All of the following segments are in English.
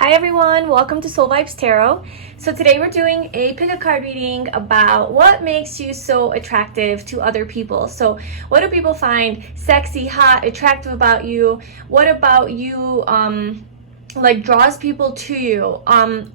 Hi everyone, welcome to Soul Vibes Tarot. So today we're doing a pick a card reading about what makes you so attractive to other people. So what do people find sexy, hot, attractive about you? What about you like draws people to you?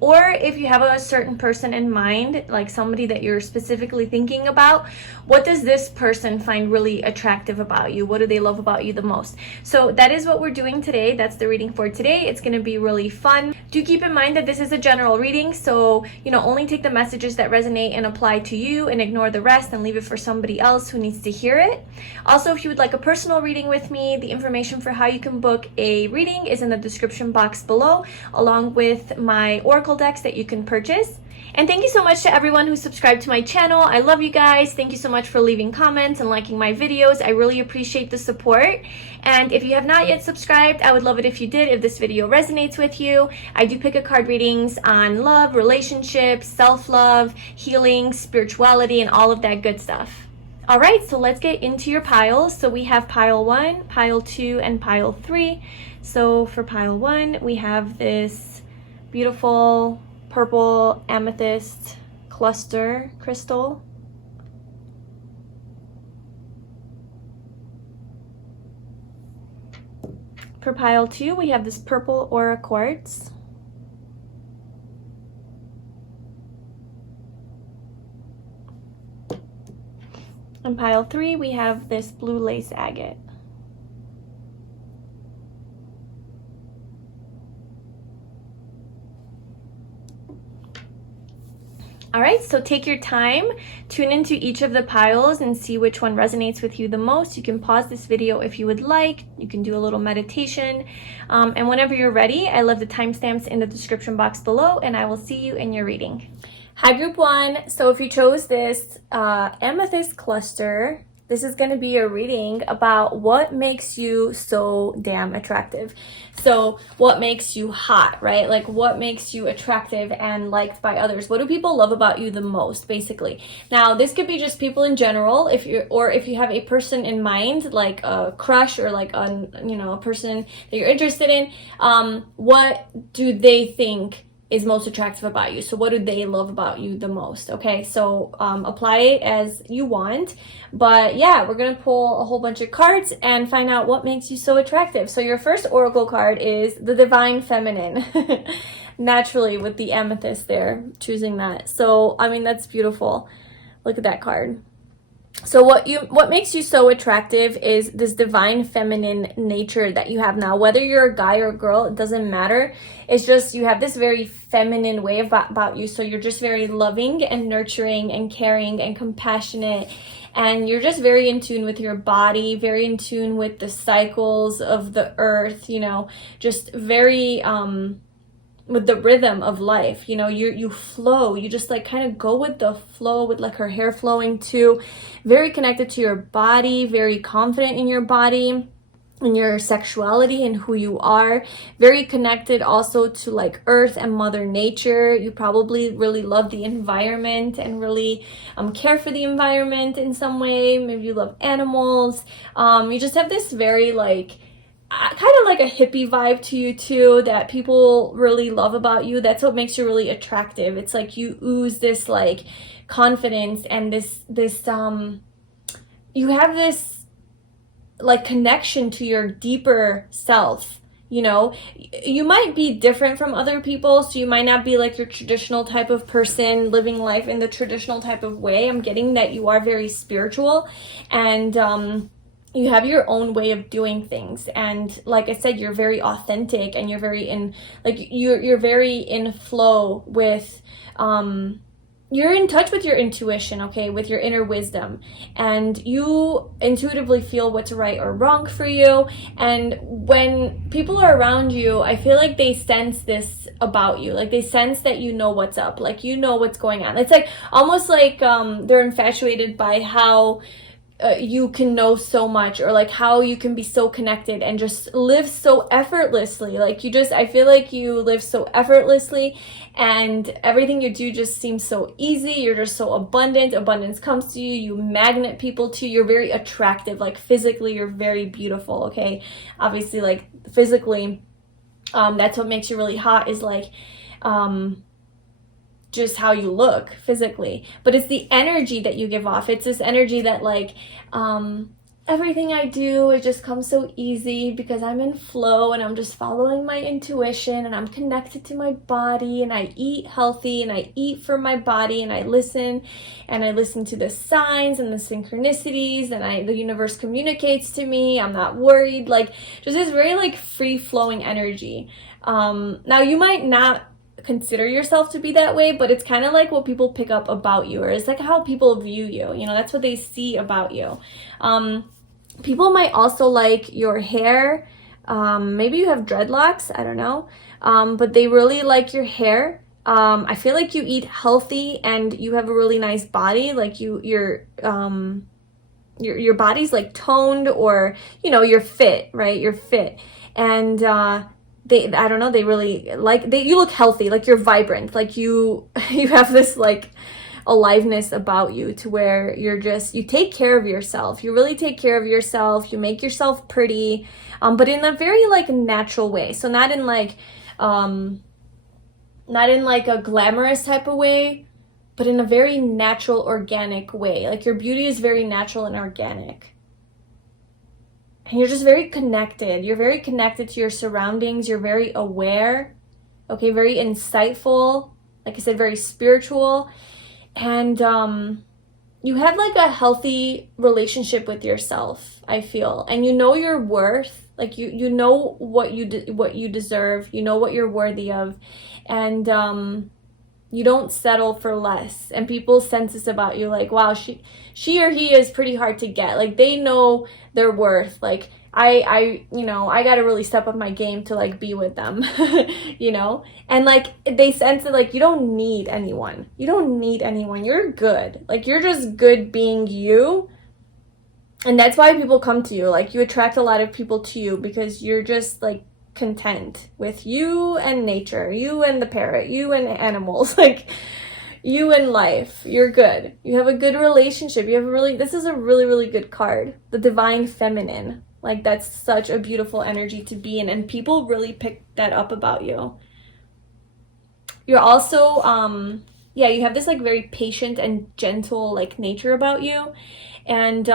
Or if you have a certain person in mind, like somebody that you're specifically thinking about, what does this person find really attractive about you? What do they love about you the most? So that is what we're doing today. That's the reading for today. It's going to be really fun. Do keep in mind that this is a general reading, so only take the messages that resonate and apply to you and ignore the rest and leave it for somebody else who needs to hear it. Also, if you would like a personal reading with me, the information for how you can book a reading is in the description box below, along with my oracle decks that you can purchase. And thank you so much to everyone who subscribed to my channel. I love you guys. Thank you so much for leaving comments and liking my videos. I really appreciate the support. And if you have not yet subscribed, I would love it if you did, if this video resonates with you. I do pick a card readings on love, relationships, self-love, healing, spirituality, and all of that good stuff. All right, so let's get into your piles. So we have pile 1, pile 2, and pile 3. So for pile 1, we have this beautiful purple amethyst cluster crystal. For pile 2, we have this purple aura quartz. In pile 3, we have this blue lace agate. All right, so take your time, tune into each of the piles and see which one resonates with you the most. You can pause this video if you would like. You can do a little meditation. And whenever you're ready, I love the timestamps in the description box below, and I will see you in your reading. Hi, group 1. So if you chose this amethyst cluster, this is going to be a reading about what makes you so damn attractive. So what makes you hot, right? Like what makes you attractive and liked by others? What do people love about you the most, basically? Now, this could be just people in general, if you have a person in mind, like a crush or like a person that you're interested in. What do they think is most attractive about you? So what do they love about you the most? Okay, so apply it as you want, but yeah, we're gonna pull a whole bunch of cards and find out what makes you so attractive. So your first oracle card is the divine feminine. Naturally, with the amethyst there, choosing that. So I mean, that's beautiful. Look at that card. So what makes you so attractive is this divine feminine nature that you have now. Whether you're a guy or a girl, it doesn't matter. It's just you have this very feminine way about you. So you're just very loving and nurturing and caring and compassionate. And you're just very in tune with your body, very in tune with the cycles of the earth, just very with the rhythm of life. You flow, you just like kind of go with the flow, with like her hair flowing too. Very connected to your body, very confident in your body and your sexuality and who you are. Very connected also to like earth and mother nature. You probably really love the environment and really care for the environment in some way. Maybe you love animals. You just have this very like kind of like a hippie vibe to you too, that people really love about you. That's what makes you really attractive. It's like you ooze this like confidence and this you have this like connection to your deeper self. You might be different from other people, so you might not be like your traditional type of person living life in the traditional type of way. I'm getting that you are very spiritual and you have your own way of doing things, and like I said, you're very authentic and you're very in like you're very in flow with you're in touch with your intuition, okay, with your inner wisdom, and you intuitively feel what's right or wrong for you. And when people are around you, I feel like they sense this about you, like they sense that you know what's up, like you know what's going on. It's like almost like they're infatuated by how you can know so much, or like how you can be so connected and just live so effortlessly. Like I feel like you live so effortlessly and everything you do just seems so easy. You're just so abundant. Abundance comes to you. You magnet people to you. You're very attractive. Like physically, you're very beautiful. Okay. Obviously, like physically, That's what makes you really hot, is like just how you look physically, but it's the energy that you give off. It's this energy that like everything I do, it just comes so easy because I'm in flow and I'm just following my intuition and I'm connected to my body, and I eat healthy and I eat for my body, and I listen to the signs and the synchronicities, and the universe communicates to me. I'm not worried. Like just this very like free flowing energy. Now you might not consider yourself to be that way, but it's kind of like what people pick up about you, or it's like how people view you, you know, that's what they see about you. People might also like your hair. Maybe you have dreadlocks, I don't know, but they really like your hair. I feel like you eat healthy and you have a really nice body, like your body's like toned, or you know, you're fit, right? You're fit. And I don't know, they really like, you look healthy, like you're vibrant, like you have this like aliveness about you, to where you take care of yourself. You really take care of yourself. You make yourself pretty, but in a very like natural way. So not in like a glamorous type of way, but in a very natural, organic way. Like your beauty is very natural and organic. And you're just very connected. You're very connected to your surroundings. You're very aware, okay, very insightful, like I said, very spiritual. And you have like a healthy relationship with yourself, I feel. And you know your worth. Like you know what you deserve. You know what you're worthy of. And you don't settle for less. And people sense this about you, like, wow, she or he is pretty hard to get. Like they know their worth. Like I gotta really step up my game to like be with them, you know? And like they sense that like you don't need anyone. You don't need anyone. You're good. Like you're just good being you. And that's why people come to you. Like you attract a lot of people to you because you're just like content with you and nature, you and the parrot, you and animals, like you and life. You're good. You have a good relationship. This is a really, really good card. The Divine Feminine. Like that's such a beautiful energy to be in, and people really pick that up about you. You're also, you have this like very patient and gentle like nature about you. And,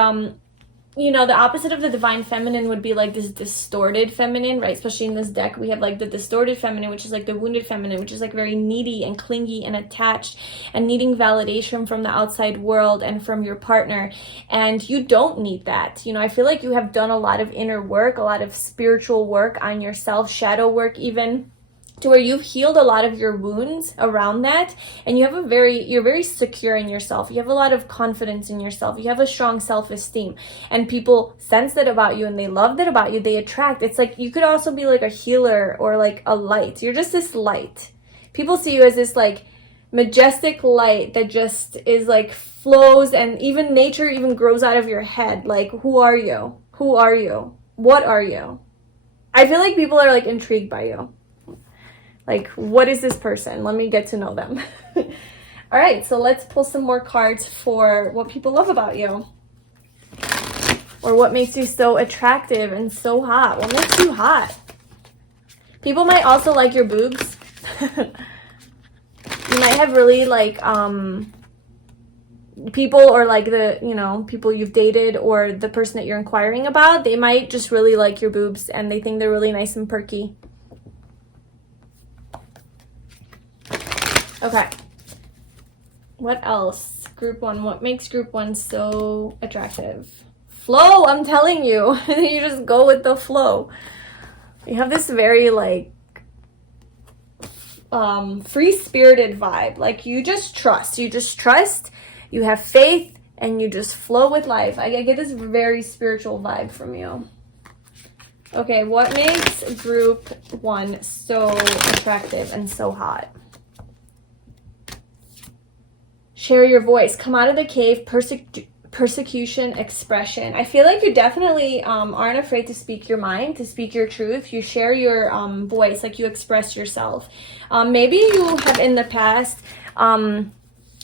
you know, the opposite of the Divine Feminine would be like this distorted feminine, right? Especially in this deck, we have like the distorted feminine, which is like the wounded feminine, which is like very needy and clingy and attached and needing validation from the outside world and from your partner. And you don't need that. You know, I feel like you have done a lot of inner work, a lot of spiritual work on yourself, shadow work even, to where you've healed a lot of your wounds around that, and you're very secure in yourself. You have a lot of confidence in yourself. You have a strong self-esteem, and people sense that about you and they love that about you. They attract. It's like you could also be like a healer or like a light. You're just this light. People see you as this like majestic light that just is like flows, and even nature even grows out of your head. Like, who are you? Who are you? What are you? I feel like people are like intrigued by you. Like, what is this person? Let me get to know them. All right, so let's pull some more cards for what people love about you. Or what makes you so attractive and so hot. What makes you hot? People might also like your boobs. You might have really like people, or like the, you know, people you've dated or the person that you're inquiring about, they might just really like your boobs and they think they're really nice and perky. Okay. What else? Group 1. What makes group 1 so attractive? Flow, I'm telling you. You just go with the flow. You have this very like free-spirited vibe. Like you just trust. You have faith, and you just flow with life. I get this very spiritual vibe from you. Okay, what makes group 1 so attractive and so hot? Share your voice. Come out of the cave. Persecution, expression. I feel like you definitely aren't afraid to speak your mind, to speak your truth. You share your voice, like you express yourself. Maybe you have in the past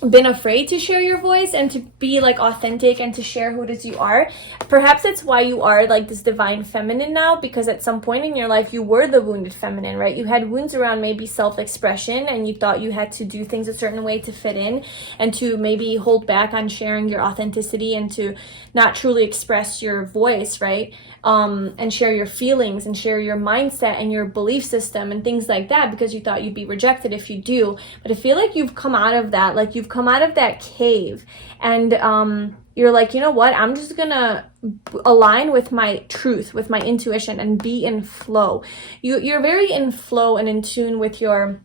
been afraid to share your voice and to be like authentic and to share who it is you are. Perhaps that's why you are like this divine feminine now, because at some point in your life you were the wounded feminine, right? You had wounds around maybe self-expression, and you thought you had to do things a certain way to fit in and to maybe hold back on sharing your authenticity and to not truly express your voice, right? And share your feelings and share your mindset and your belief system and things like that, because you thought you'd be rejected if you do. But I feel like you've come out of that, like you've come out of that cave, and you're like, you know what, I'm just gonna align with my truth, with my intuition, and be in flow. You're very in flow and in tune with your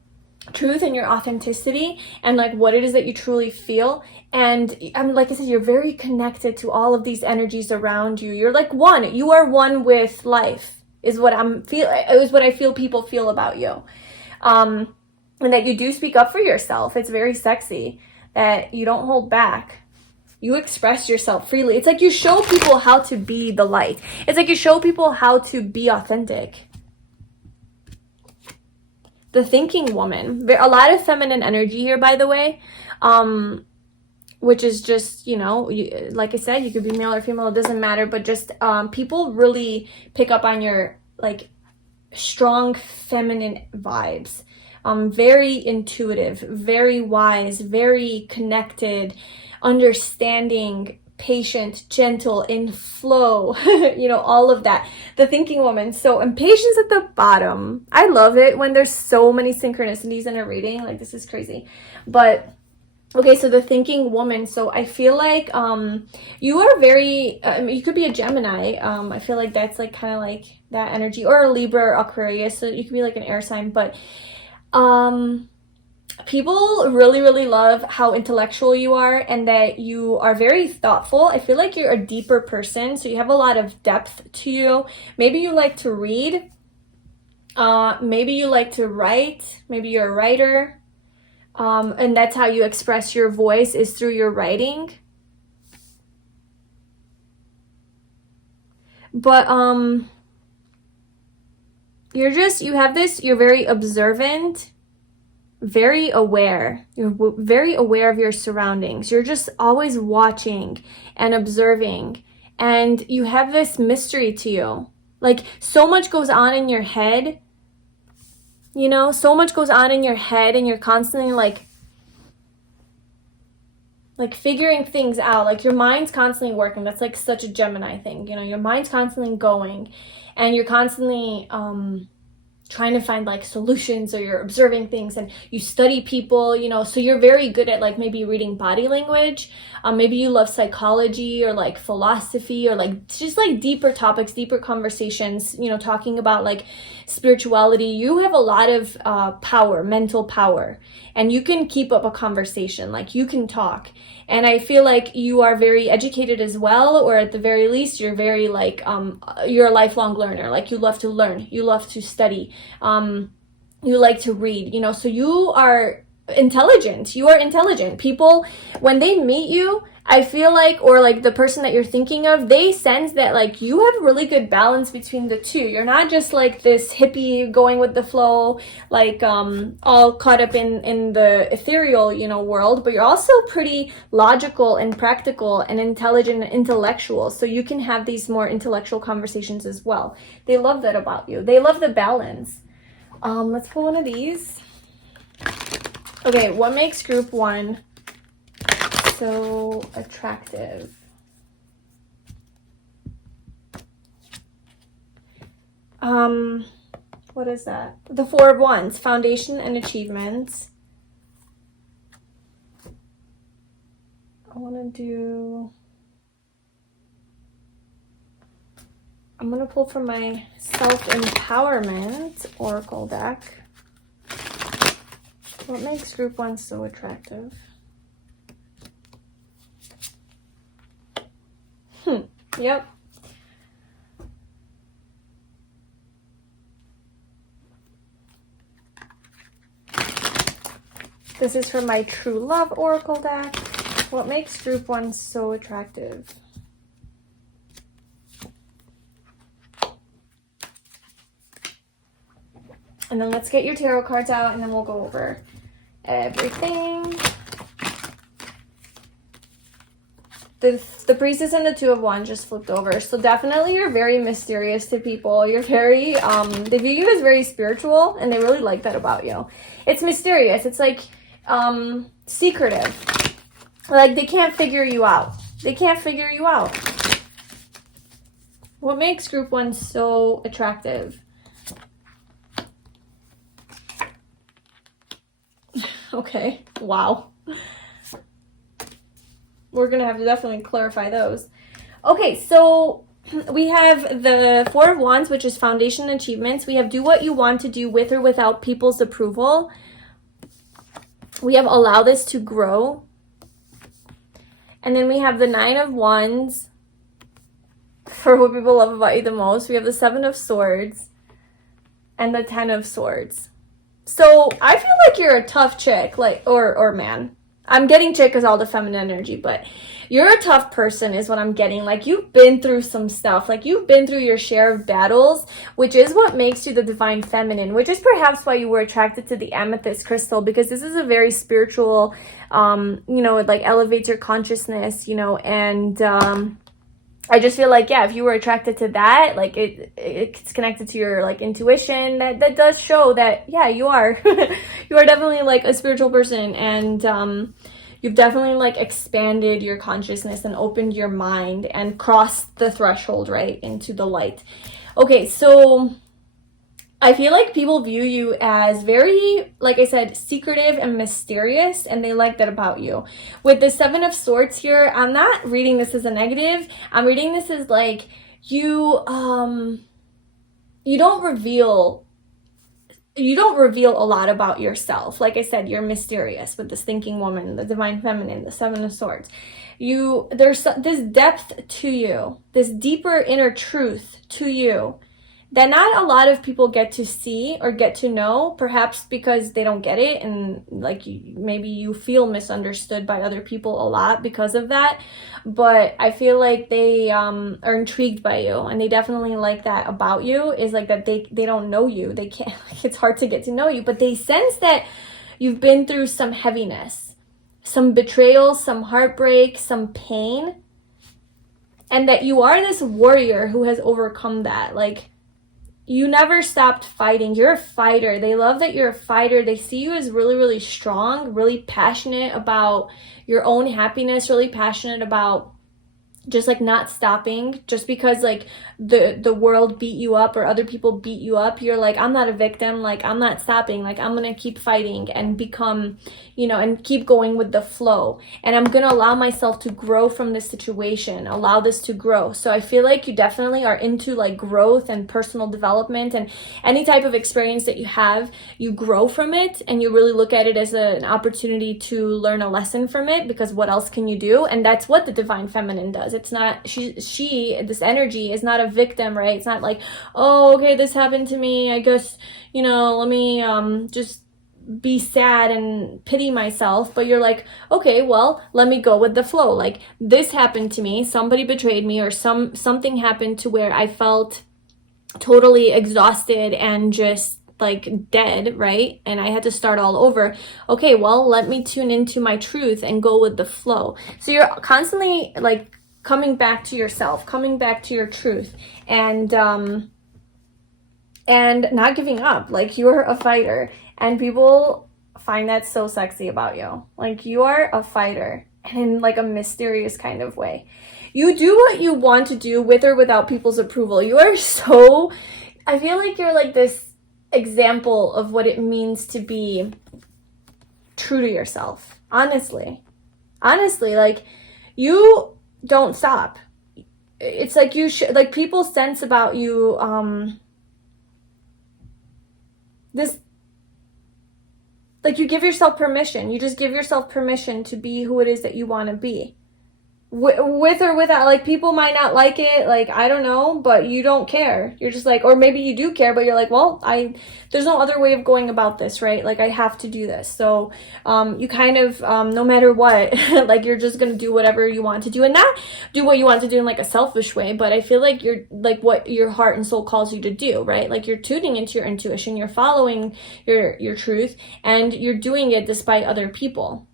truth and your authenticity and like what it is that you truly feel. And like I said, you're very connected to all of these energies around you. You're like one. You are one with life, is what I feel people feel about you. And that you do speak up for yourself. It's very sexy that you don't hold back. You express yourself freely. It's like you show people how to be the light. It's like you show people how to be authentic. The thinking woman. A lot of feminine energy here, by the way. Which is just, you know, like I said, you could be male or female, it doesn't matter. But just people really pick up on your like strong feminine vibes. Very intuitive, very wise, very connected, understanding, patient, gentle, in flow, you know, all of that. The thinking woman. So impatience at the bottom. I love it when there's so many synchronicities in a reading. Like, this is crazy. But okay, so the thinking woman. So I feel like you are very, you could be a Gemini. I feel like that's like kind of like that energy, or a Libra or Aquarius. So you could be like an air sign. But people really, really love how intellectual you are and that you are very thoughtful. I feel like you're a deeper person. So you have a lot of depth to you. Maybe you like to read. Maybe you like to write. Maybe you're a writer. And that's how you express your voice, is through your writing. But you're very observant, very aware. You're very aware of your surroundings. You're just always watching and observing, and you have this mystery to you. Like, so much goes on in your head. You know, so much goes on in your head, and you're constantly like figuring things out. Like, your mind's constantly working. That's like such a Gemini thing. You know, your mind's constantly going, and you're constantly trying to find like solutions, or you're observing things, and you study people, you know. So you're very good at like maybe reading body language. Maybe you love psychology or like philosophy, or like just like deeper topics, deeper conversations, you know, talking about like spirituality. You have a lot of power, mental power, and you can keep up a conversation. Like, you can talk. And I feel like you are very educated as well, or at the very least, you're very like, you're a lifelong learner. Like, you love to learn, you love to study, you like to read, you know, so you are intelligent. You are intelligent. People, when they meet you, I feel like, or like the person that you're thinking of, they sense that like you have a really good balance between the two. You're not just like this hippie going with the flow, like all caught up in the ethereal, you know, world, but you're also pretty logical and practical and intelligent and intellectual. So you can have these more intellectual conversations as well. They love that about you. They love the balance. Let's pull one of these. Okay, what makes group one so attractive? What is that? The Four of Wands, foundation and achievements. I'm gonna pull from my self-empowerment oracle deck. What makes group one so attractive? Yep. This is from my True Love oracle deck. What makes group one so attractive? And then let's get your tarot cards out, and then we'll go over everything. the Priestess and the Two of Wands just flipped over. So definitely you're very mysterious to people. You're very, they view you as very spiritual, and they really like that about you. It's mysterious. It's like, secretive. Like, they can't figure you out. They can't figure you out. What makes Group 1 so attractive? Okay, wow. We're going to have to definitely clarify those. Okay, so we have the Four of Wands, which is foundation achievements. We have do what you want to do with or without people's approval. We have allow this to grow. And then we have the Nine of Wands for what people love about you the most. We have the Seven of Swords and the Ten of Swords. So I feel like you're a tough chick, like, or man. I'm getting chick as all the feminine energy, but you're a tough person is what I'm getting. Like, you've been through some stuff. Like, you've been through your share of battles, which is what makes you the divine feminine, which is perhaps why you were attracted to the amethyst crystal, because this is a very spiritual, you know, it like elevates your consciousness, you know, and I just feel like, yeah, if you were attracted to that, like it's connected to your like intuition, that does show that, yeah, you are, you are definitely like a spiritual person, and you've definitely like expanded your consciousness and opened your mind and crossed the threshold, right, into the light. Okay, so I feel like people view you as very, like I said, secretive and mysterious, and they like that about you. With the Seven of Swords here, I'm not reading this as a negative. I'm reading this as like you don't reveal a lot about yourself. Like I said, you're mysterious with this thinking woman, the divine feminine, the Seven of Swords. There's this depth to you, this deeper inner truth to you that not a lot of people get to see or get to know, perhaps because they don't get it, and like maybe you feel misunderstood by other people a lot because of that. But I feel like they are intrigued by you, and they definitely like that about you, is like that they don't know you. They can't, it's hard to get to know you, but they sense that you've been through some heaviness, some betrayal, some heartbreak, some pain, and that you are this warrior who has overcome that. Like, you never stopped fighting. You're a fighter. They love that you're a fighter. They see you as really, really strong, really passionate about your own happiness, really passionate about just like not stopping. Just because like the world beat you up or other people beat you up, you're like, I'm not a victim. Like, I'm not stopping. Like, I'm gonna keep fighting and become, you know, and keep going with the flow, and I'm gonna allow myself to grow from this situation, allow this to grow. So I feel like you definitely are into like growth and personal development, and any type of experience that you have, you grow from it, and you really look at it as an opportunity to learn a lesson from it, because what else can you do? And that's what the divine feminine does. It's not, this energy is not a victim, right? It's not like, oh, okay, this happened to me, I guess, you know, let me just be sad and pity myself. But you're like, okay, well, let me go with the flow. Like, this happened to me, somebody betrayed me, or something happened to where I felt totally exhausted and just like dead, right? And I had to start all over. Okay, well, let me tune into my truth and go with the flow. So you're constantly like coming back to yourself, coming back to your truth, and not giving up. Like, you're a fighter, and people find that so sexy about you. Like, you are a fighter, and in like a mysterious kind of way. You do what you want to do with or without people's approval. You are so, I feel like you're like this example of what it means to be true to yourself. Honestly, like, you don't stop. It's like you should, like, people sense about you this, like, you give yourself permission. You just give yourself permission to be who it is that you want to be. With or without, like, people might not like it, like, I don't know, but you don't care. You're just like, or maybe you do care, but you're like, well, there's no other way of going about this, right? Like, I have to do this. So you kind of, no matter what, like, you're just gonna do whatever you want to do, and not do what you want to do in like a selfish way, but I feel like you're like what your heart and soul calls you to do, right? Like, you're tuning into your intuition, you're following your truth, and you're doing it despite other people.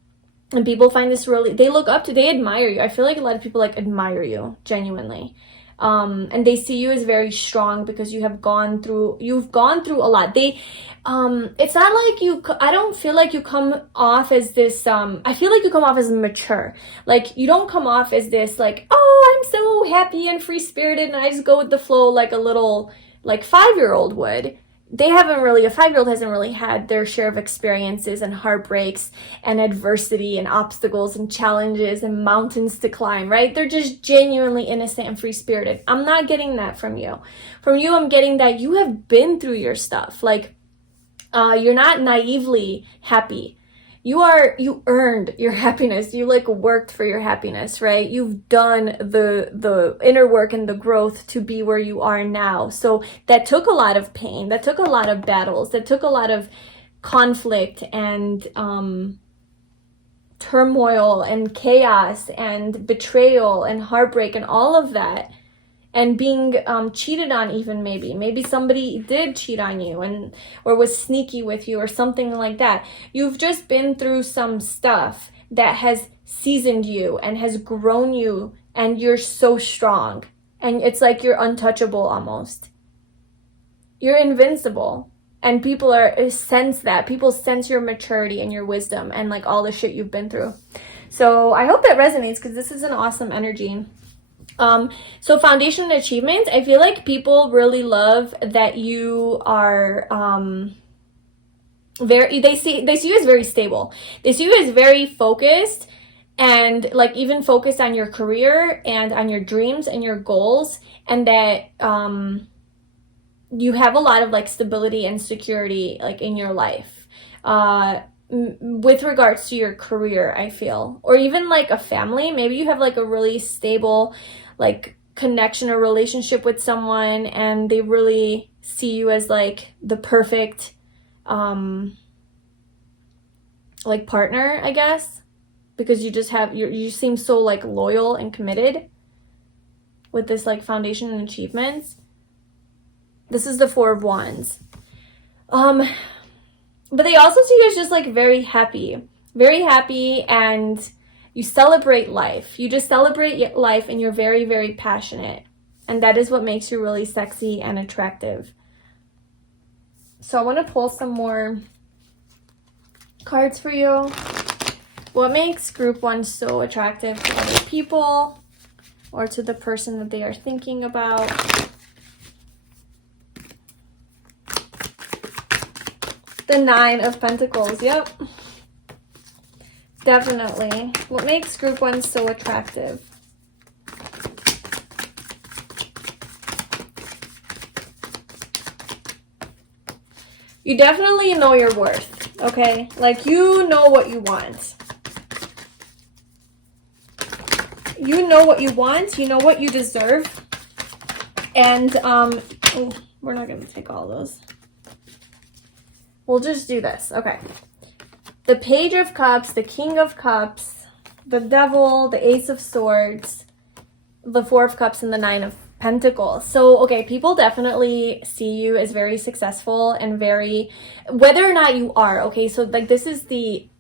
And people find this really, they look up to, they admire you. I feel like a lot of people like admire you genuinely. And they see you as very strong because you've gone through a lot. It's not like I don't feel like you come off as this, I feel like you come off as mature. Like, you don't come off as this, like, oh, I'm so happy and free-spirited and I just go with the flow like a little, like, 5-year-old would. A 5-year-old hasn't really had their share of experiences and heartbreaks and adversity and obstacles and challenges and mountains to climb, right? They're just genuinely innocent and free-spirited. I'm not getting that from you. From you, I'm getting that you have been through your stuff. Like, you're not naively happy. You earned your happiness. You like worked for your happiness, right? You've done the inner work and the growth to be where you are now. So that took a lot of pain. That took a lot of battles. That took a lot of conflict and turmoil and chaos and betrayal and heartbreak and all of that. And being cheated on, even maybe somebody did cheat on you or was sneaky with you or something like that. You've just been through some stuff that has seasoned you and has grown you, and you're so strong, and it's like you're untouchable almost. You're invincible, and people sense that. People sense your maturity and your wisdom and like all the shit you've been through. So I hope that resonates, because this is an awesome energy. So foundation and achievements, I feel like people really love that you are, they see you as very stable. They see you as very focused and like even focused on your career and on your dreams and your goals, and that, you have a lot of like stability and security like in your life, with regards to your career, I feel, or even like a family. Maybe you have like a really stable like connection or relationship with someone, and they really see you as like the perfect like partner, I guess, because you just have you seem so like loyal and committed with this like foundation and achievements. This is the 4 of Wands. But they also see you as just like very happy, and you celebrate life. You just celebrate life, and you're very, very passionate. And that is what makes you really sexy and attractive. So I want to pull some more cards for you. What makes group 1 so attractive to other people or to the person that they are thinking about? The 9 of Pentacles, yep. Definitely. What makes group 1 so attractive? You definitely know your worth, okay? Like, you know what you want. You know what you want. You know what you deserve. And, we're not going to take all those. We'll just do this. Okay. The Page of Cups, the King of Cups, the Devil, the Ace of Swords, the 4 of Cups, and the 9 of Pentacles. So, okay, people definitely see you as very successful and very, whether or not you are, okay? So, like, this is the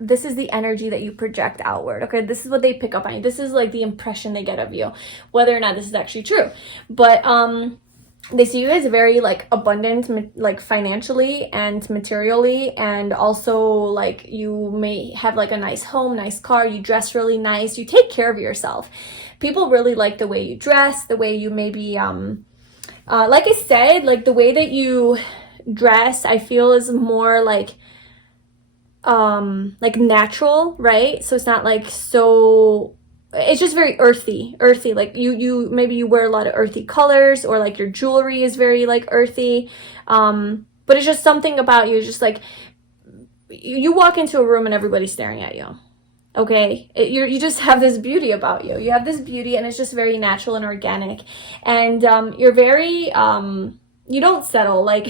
energy that you project outward, okay? This is what they pick up on you. This is, like, the impression they get of you, whether or not this is actually true. But, they see you as very like abundant, like financially and materially, and also like you may have like a nice home, nice car, you dress really nice, you take care of yourself. People really like the way you dress, the way you maybe like I said, like the way that you dress, I feel is more like natural, right? So it's not like so, it's just very earthy, like you maybe you wear a lot of earthy colors, or like your jewelry is very like earthy, but it's just something about you, just like you walk into a room and everybody's staring at you, okay? You just have this beauty about you. You have this beauty, and it's just very natural and organic, and you're very you don't settle. Like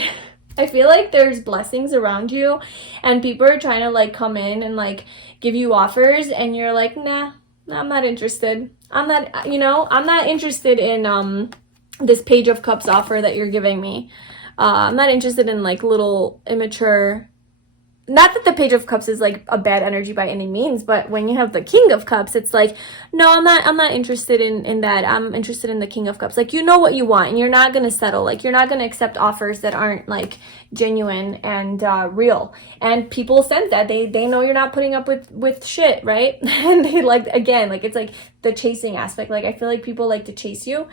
I feel like there's blessings around you, and people are trying to like come in and like give you offers, and you're like, nah, I'm not interested. I'm not interested in this Page of Cups offer that you're giving me. I'm not interested in like little immature not that the Page of Cups is like a bad energy by any means, but when you have the King of Cups, it's like, no, I'm not interested in that. I'm interested in the King of Cups. Like, you know what you want, and you're not going to settle. Like, you're not going to accept offers that aren't like genuine and real. And people sense that. They know you're not putting up with shit, right? And they like, again, like, it's like the chasing aspect. Like, I feel like people like to chase you.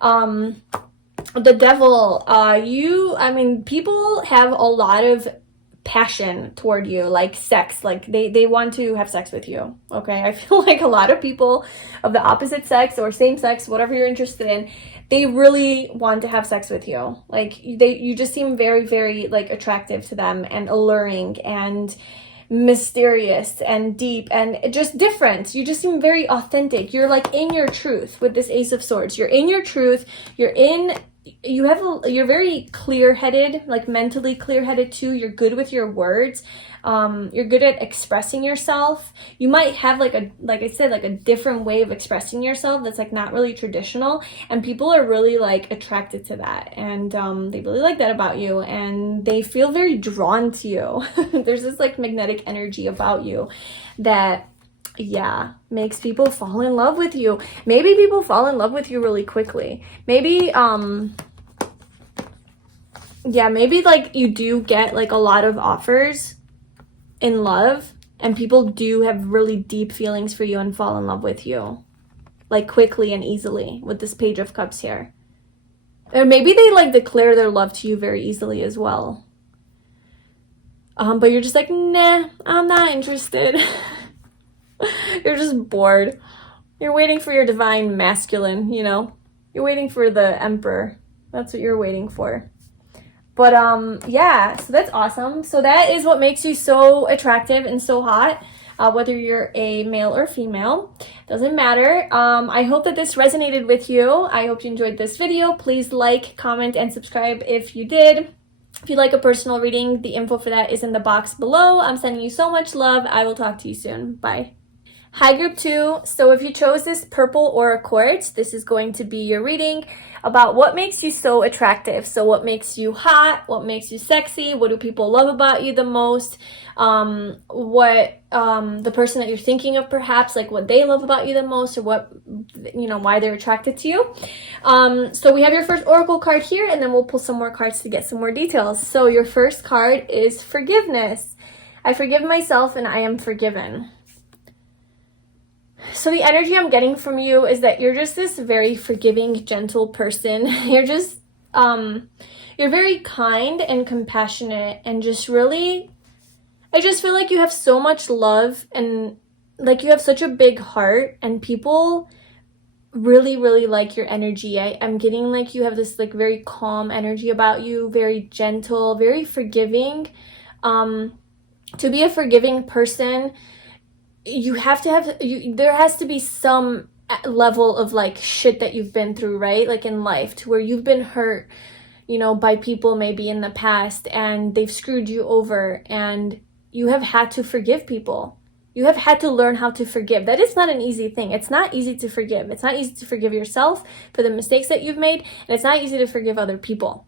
The Devil, I mean, people have a lot of passion toward you, like sex, like they want to have sex with you. Okay, I feel like a lot of people of the opposite sex or same sex, whatever you're interested in, they really want to have sex with you. Like you just seem very, very like attractive to them and alluring and mysterious and deep and just different. You just seem very authentic. You're like in your truth with this Ace of Swords. You're in your truth. You're very clear-headed, like mentally clear-headed too. You're good with your words. You're good at expressing yourself. You might have like I said, like a different way of expressing yourself that's like not really traditional, and people are really like attracted to that, and they really like that about you, and they feel very drawn to you. There's this like magnetic energy about you that, yeah, makes people fall in love with you. Maybe people fall in love with you really quickly. Maybe yeah, maybe like you do get like a lot of offers in love, and people do have really deep feelings for you and fall in love with you like quickly and easily with this Page of Cups here. Or maybe they like declare their love to you very easily as well. But you're just like, nah, I'm not interested. You're just bored. You're waiting for your divine masculine, you know? You're waiting for the Emperor. That's what you're waiting for. But yeah, so that's awesome. So that is what makes you so attractive and so hot, whether you're a male or female, doesn't matter. I hope that this resonated with you. I hope you enjoyed this video. Please like, comment, and subscribe if you did. If you'd like a personal reading, the info for that is in the box below. I'm sending you so much love. I will talk to you soon. Bye. Hi, Group 2. So if you chose this purple aura quartz, this is going to be your reading about what makes you so attractive. So what makes you hot? What makes you sexy? What do people love about you the most? What the person that you're thinking of, perhaps, like what they love about you the most, or what, you know, why they're attracted to you. So we have your first oracle card here, and then we'll pull some more cards to get some more details. So your first card is forgiveness. I forgive myself and I am forgiven. So the energy I'm getting from you is that you're just this very forgiving, gentle person. You're just, you're very kind and compassionate, and just really, I just feel like you have so much love, and like you have such a big heart, and people really, really like your energy. I'm getting like you have this like very calm energy about you, very gentle, very forgiving. To be a forgiving person, you have to have, there has to be some level of like shit that you've been through, right? Like in life, to where you've been hurt, you know, by people maybe in the past, and they've screwed you over, and you have had to forgive people. You have had to learn how to forgive. That is not an easy thing. It's not easy to forgive. It's not easy to forgive yourself for the mistakes that you've made, and it's not easy to forgive other people.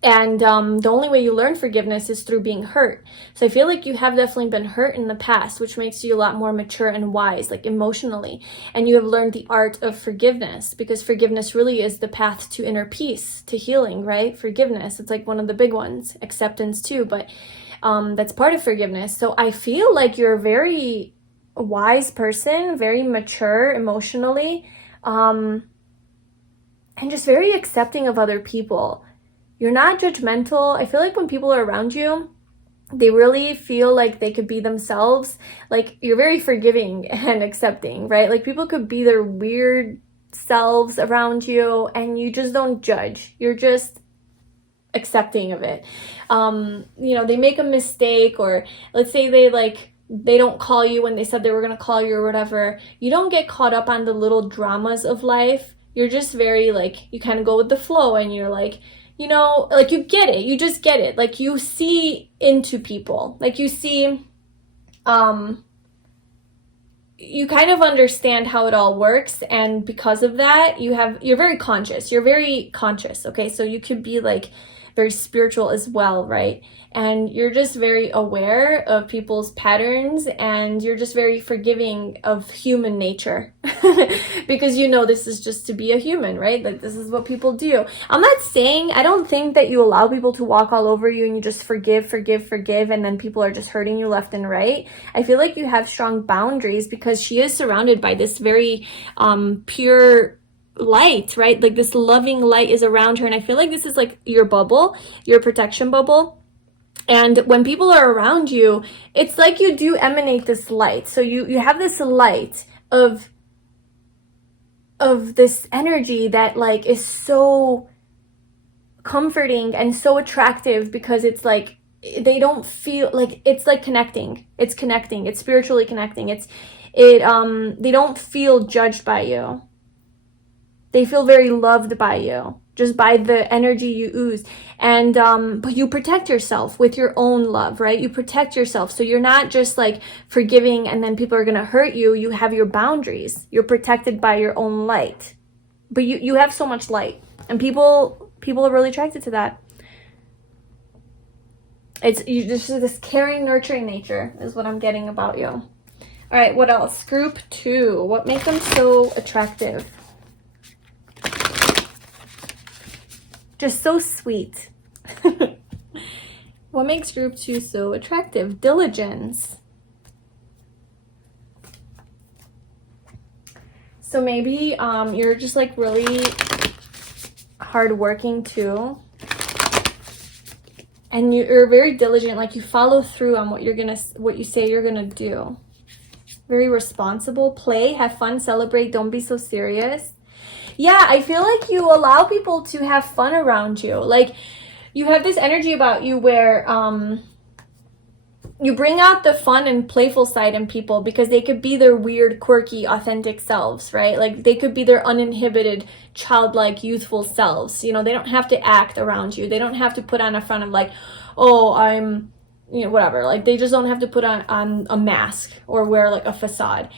And the only way you learn forgiveness is through being hurt. So I feel like you have definitely been hurt in the past, which makes you a lot more mature and wise, like emotionally. And you have learned the art of forgiveness, because forgiveness really is the path to inner peace, to healing, right? Forgiveness, it's like one of the big ones. Acceptance too, but that's part of forgiveness. So I feel like you're a very wise person, very mature emotionally, and just very accepting of other people. You're not judgmental. I feel like when people are around you, they really feel like they could be themselves. Like, you're very forgiving and accepting, right? Like, people could be their weird selves around you, and you just don't judge. You're just accepting of it. You know, they make a mistake, or let's say they don't call you when they said they were going to call you or whatever. You don't get caught up on the little dramas of life. You're just very like, you kind of go with the flow, and you're like, you know, like you get it. You just get it. Like, you see into people. Like, you see, you kind of understand how it all works. And because of that, you're very conscious. You're very conscious. Okay. So you could be like very spiritual as well, right? And you're just very aware of people's patterns, and you're just very forgiving of human nature because you know this is just to be a human, right? Like this is what people do. I'm not saying, I don't think that you allow people to walk all over you and you just forgive, and then people are just hurting you left and right. I feel like you have strong boundaries because she is surrounded by this very pure light, right? Like this loving light is around her, and I feel like this is like your bubble, your protection bubble. And when people are around you, it's like you do emanate this light. So you have this light of this energy that like is so comforting and so attractive, because it's like they don't feel like, it's like connecting. It's connecting. It's spiritually connecting. They don't feel judged by you. They feel very loved by you, just by the energy you ooze. And but you protect yourself with your own love, right? You protect yourself, so you're not just like forgiving and then people are gonna hurt you. You have your boundaries. You're protected by your own light. But you have so much light, and people are really attracted to that. It's you just this caring, nurturing nature is what I'm getting about you. All right, what else? Group 2. What makes them so attractive? Just so sweet. What makes group 2 so attractive? Diligence. So maybe you're just like really hardworking too, and you're very diligent. Like you follow through on what you say you're gonna do. Very responsible. Play, have fun, celebrate. Don't be so serious. Yeah, I feel like you allow people to have fun around you. Like you have this energy about you where you bring out the fun and playful side in people, because they could be their weird, quirky, authentic selves, right? Like they could be their uninhibited, childlike, youthful selves. You know, they don't have to act around you. They don't have to put on a front of like, oh, I'm, you know, whatever. Like they just don't have to put on a mask or wear like a facade.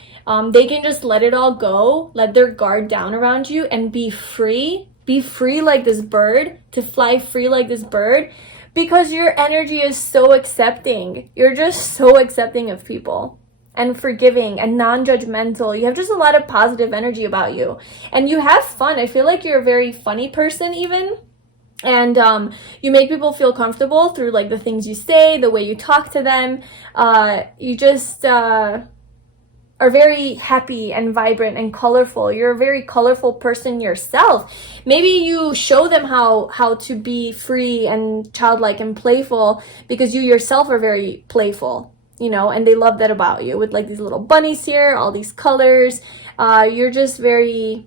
They can just let it all go, let their guard down around you, and be free like this bird, to fly free like this bird, because your energy is so accepting. You're just so accepting of people and forgiving and non-judgmental. You have just a lot of positive energy about you, and you have fun. I feel like you're a very funny person even. And you make people feel comfortable through like the things you say, the way you talk to them. You just are very happy and vibrant and colorful. You're a very colorful person yourself. Maybe you show them how to be free and childlike and playful, because you yourself are very playful, you know, and they love that about you, with like these little bunnies here, all these colors. You're just very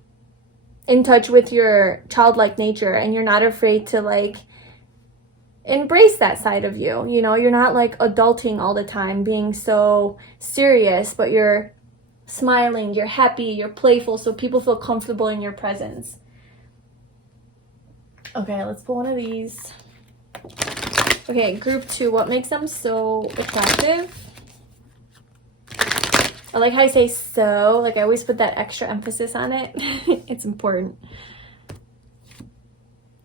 in touch with your childlike nature, and you're not afraid to like embrace that side of you. You know, you're not like adulting all the time, being so serious, but you're smiling, you're happy, you're playful, so people feel comfortable in your presence. Okay, let's pull one of these. Okay, group 2, what makes them so attractive? I like how I say so, like I always put that extra emphasis on it. It's important.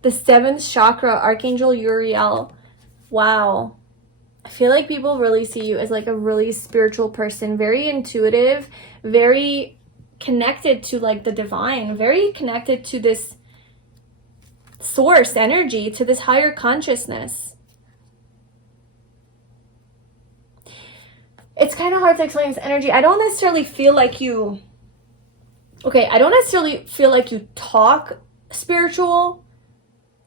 The 7th chakra, Archangel Uriel. Wow. I feel like people really see you as like a really spiritual person, very intuitive, very connected to like the divine, very connected to this source energy, to this higher consciousness. It's kind of hard to explain this energy. I don't necessarily feel like you, I don't necessarily feel like you talk spiritual,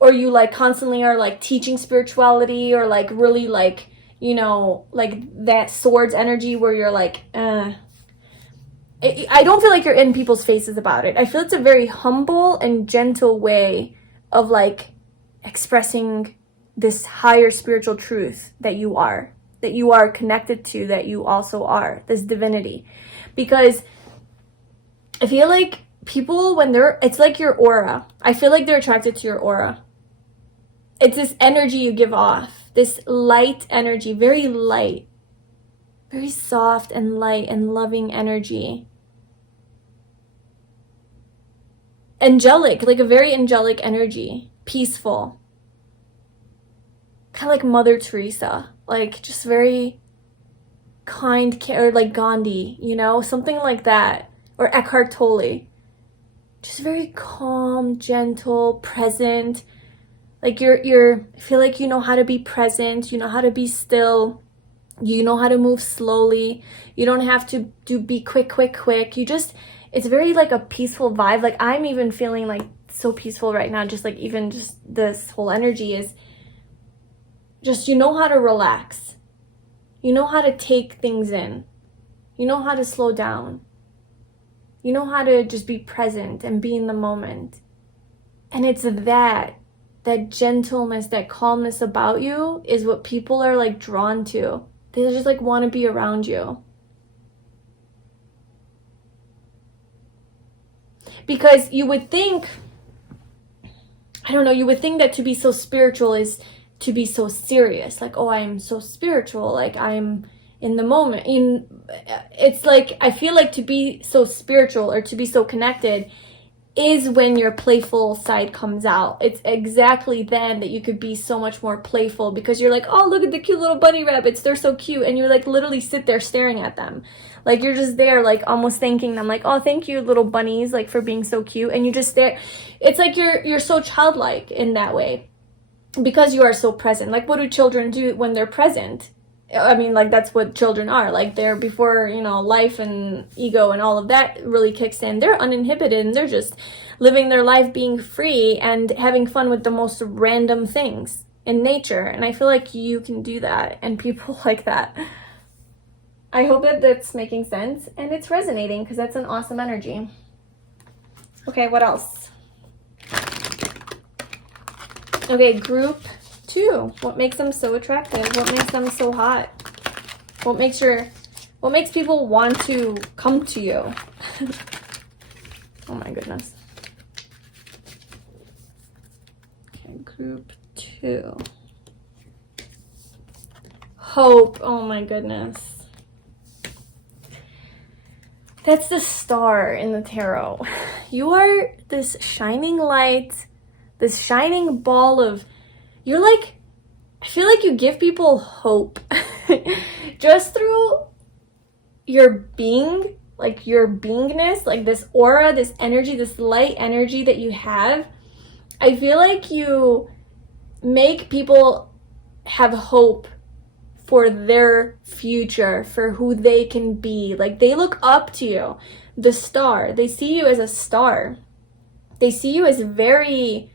or you like constantly are like teaching spirituality, or like really like, you know, like that swords energy where you're like, I don't feel like you're in people's faces about it. I feel it's a very humble and gentle way of like expressing this higher spiritual truth that you are connected to, that you also are, this divinity. Because I feel like people, when it's like your aura. I feel like they're attracted to your aura. It's this energy you give off, this light energy, very light, very soft and light and loving energy. Angelic, like a very angelic energy, peaceful. kind of like Mother Teresa, like just very kind, or like Gandhi, you know, something like that, or Eckhart Tolle. Just very calm, gentle, present. Like I feel like you know how to be present, you know how to be still, you know how to move slowly. You don't have to be quick. You just, it's very like a peaceful vibe. Like I'm even feeling like so peaceful right now, just like even just this whole energy is just, you know how to relax. You know how to take things in. You know how to slow down. You know how to just be present and be in the moment. And it's that gentleness, that calmness about you is what people are like drawn to. They just like want to be around you. Because you would think, I don't know, you would think that to be so spiritual is to be so serious. Like, oh, I'm so spiritual. Like I'm in the moment. It's like, I feel like to be so spiritual or to be so connected is when your playful side comes out. It's exactly then that you could be so much more playful, because you're like, oh, look at the cute little bunny rabbits, they're so cute, and you like literally sit there staring at them. Like you're just there, like almost thanking them, like, oh, thank you little bunnies, like for being so cute. And you just stare. It's like you're so childlike in that way, because you are so present. Like, what do children do when they're present? I mean, like, that's what children are. Like, they're before, you know, life and ego and all of that really kicks in. They're uninhibited and they're just living their life being free and having fun with the most random things in nature. And I feel like you can do that, and people like that. I hope that that's making sense and it's resonating, because that's an awesome energy. Okay, what else? Okay, group 2. What makes them so attractive? What makes them so hot? What makes people want to come to you? Oh my goodness. Okay, group 2. Hope. Oh my goodness. That's the star in the tarot. You are this shining light, this shining ball of, you're like, I feel like you give people hope just through your being, like your beingness, like this aura, this energy, this light energy that you have. I feel like you make people have hope for their future, for who they can be. Like they look up to you, the star. They see you as a star. They see you as very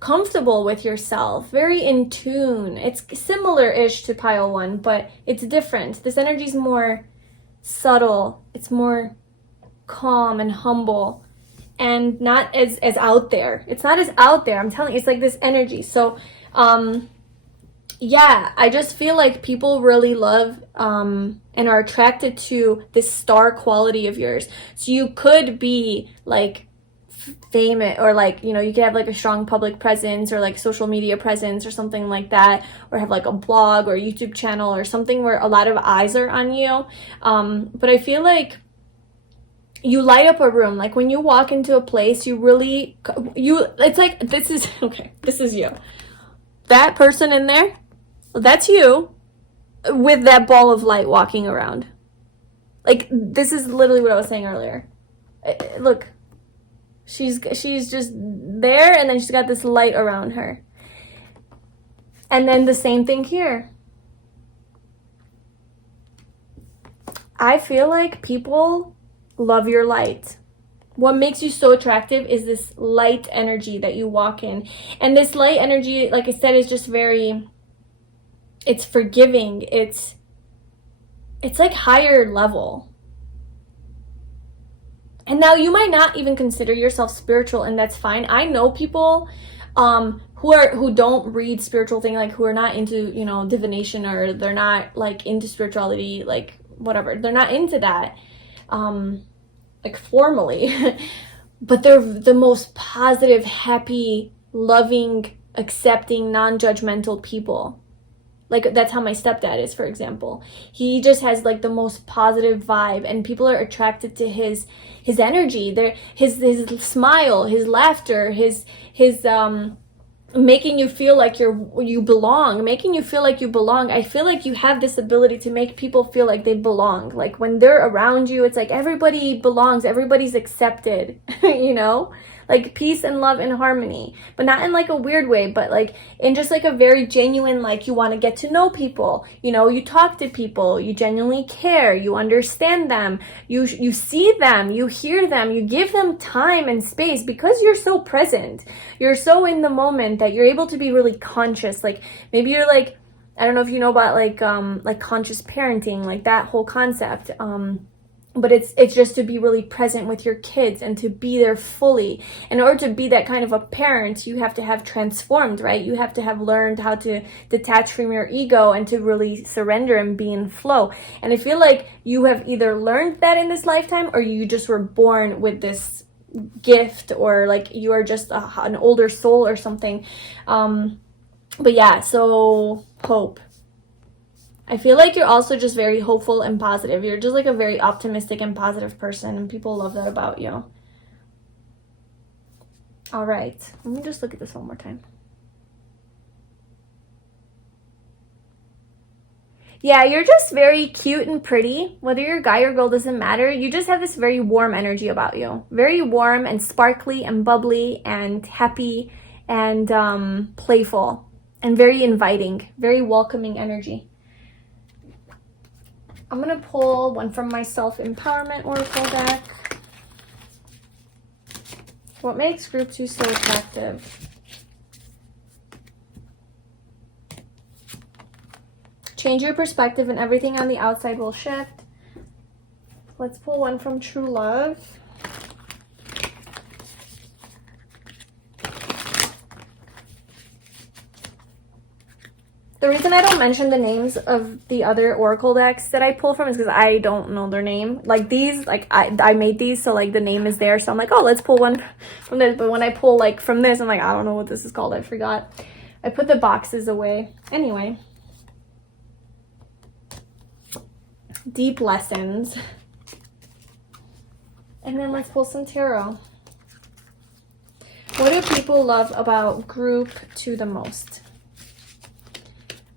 comfortable with yourself, very in tune. It's similar-ish to pile 1, but it's different. This energy is more subtle. It's more calm and humble, and not as out there. It's not as out there. I'm telling you, it's like this energy. So, yeah, I just feel like people really love and are attracted to this star quality of yours. So you could be like famous, or like, you know, you could have like a strong public presence or like social media presence or something like that, or have like a blog or YouTube channel or something where a lot of eyes are on you. But I feel like you light up a room. Like when you walk into a place, it's like, this is, okay, this is you. That person in there, that's you with that ball of light walking around. Like, this is literally what I was saying earlier. Look. She's just there, and then she's got this light around her. And then the same thing here. I feel like people love your light. What makes you so attractive is this light energy that you walk in. And this light energy, like I said, is just very, it's forgiving. It's like higher level. And now you might not even consider yourself spiritual, and that's fine. I know people who don't read spiritual thing, like who are not into, you know, divination, or they're not like into spirituality, like whatever. They're not into that, like formally, but they're the most positive, happy, loving, accepting, non-judgmental people. Like, that's how my stepdad is, for example. He just has like the most positive vibe, and people are attracted to his energy, his smile, his laughter, his making you feel like you belong, making you feel like you belong. I feel like you have this ability to make people feel like they belong. Like when they're around you, it's like everybody belongs, everybody's accepted, you know? Like peace and love and harmony, but not in like a weird way, but like in just like a very genuine, like you want to get to know people, you know, you talk to people, you genuinely care, you understand them, you see them, you hear them, you give them time and space because you're so present, you're so in the moment that you're able to be really conscious. Like maybe you're like, I don't know if you know about like conscious parenting, like that whole concept. But it's just to be really present with your kids and to be there fully. In order to be that kind of a parent, you have to have transformed, right? You have to have learned how to detach from your ego and to really surrender and be in flow. And I feel like you have either learned that in this lifetime, or you just were born with this gift, or like you are just an older soul or something. But yeah, so hope. I feel like you're also just very hopeful and positive. You're just like a very optimistic and positive person, and people love that about you. All right, let me just look at this one more time. Yeah, you're just very cute and pretty. Whether you're a guy or girl doesn't matter. You just have this very warm energy about you. Very warm and sparkly and bubbly and happy and playful and very inviting, very welcoming energy. I'm going to pull one from my Self-Empowerment Oracle deck. What makes group 2 so attractive? Change your perspective and everything on the outside will shift. Let's pull one from True Love. The reason I don't mention the names of the other oracle decks that I pull from is because I don't know their name. Like these, like I made these, so like the name is there. So I'm like, oh, let's pull one from this. But when I pull like from this, I'm like, I don't know what this is called. I forgot. I put the boxes away. Anyway. Deep lessons. And then let's pull some tarot. What do people love about group 2 the most?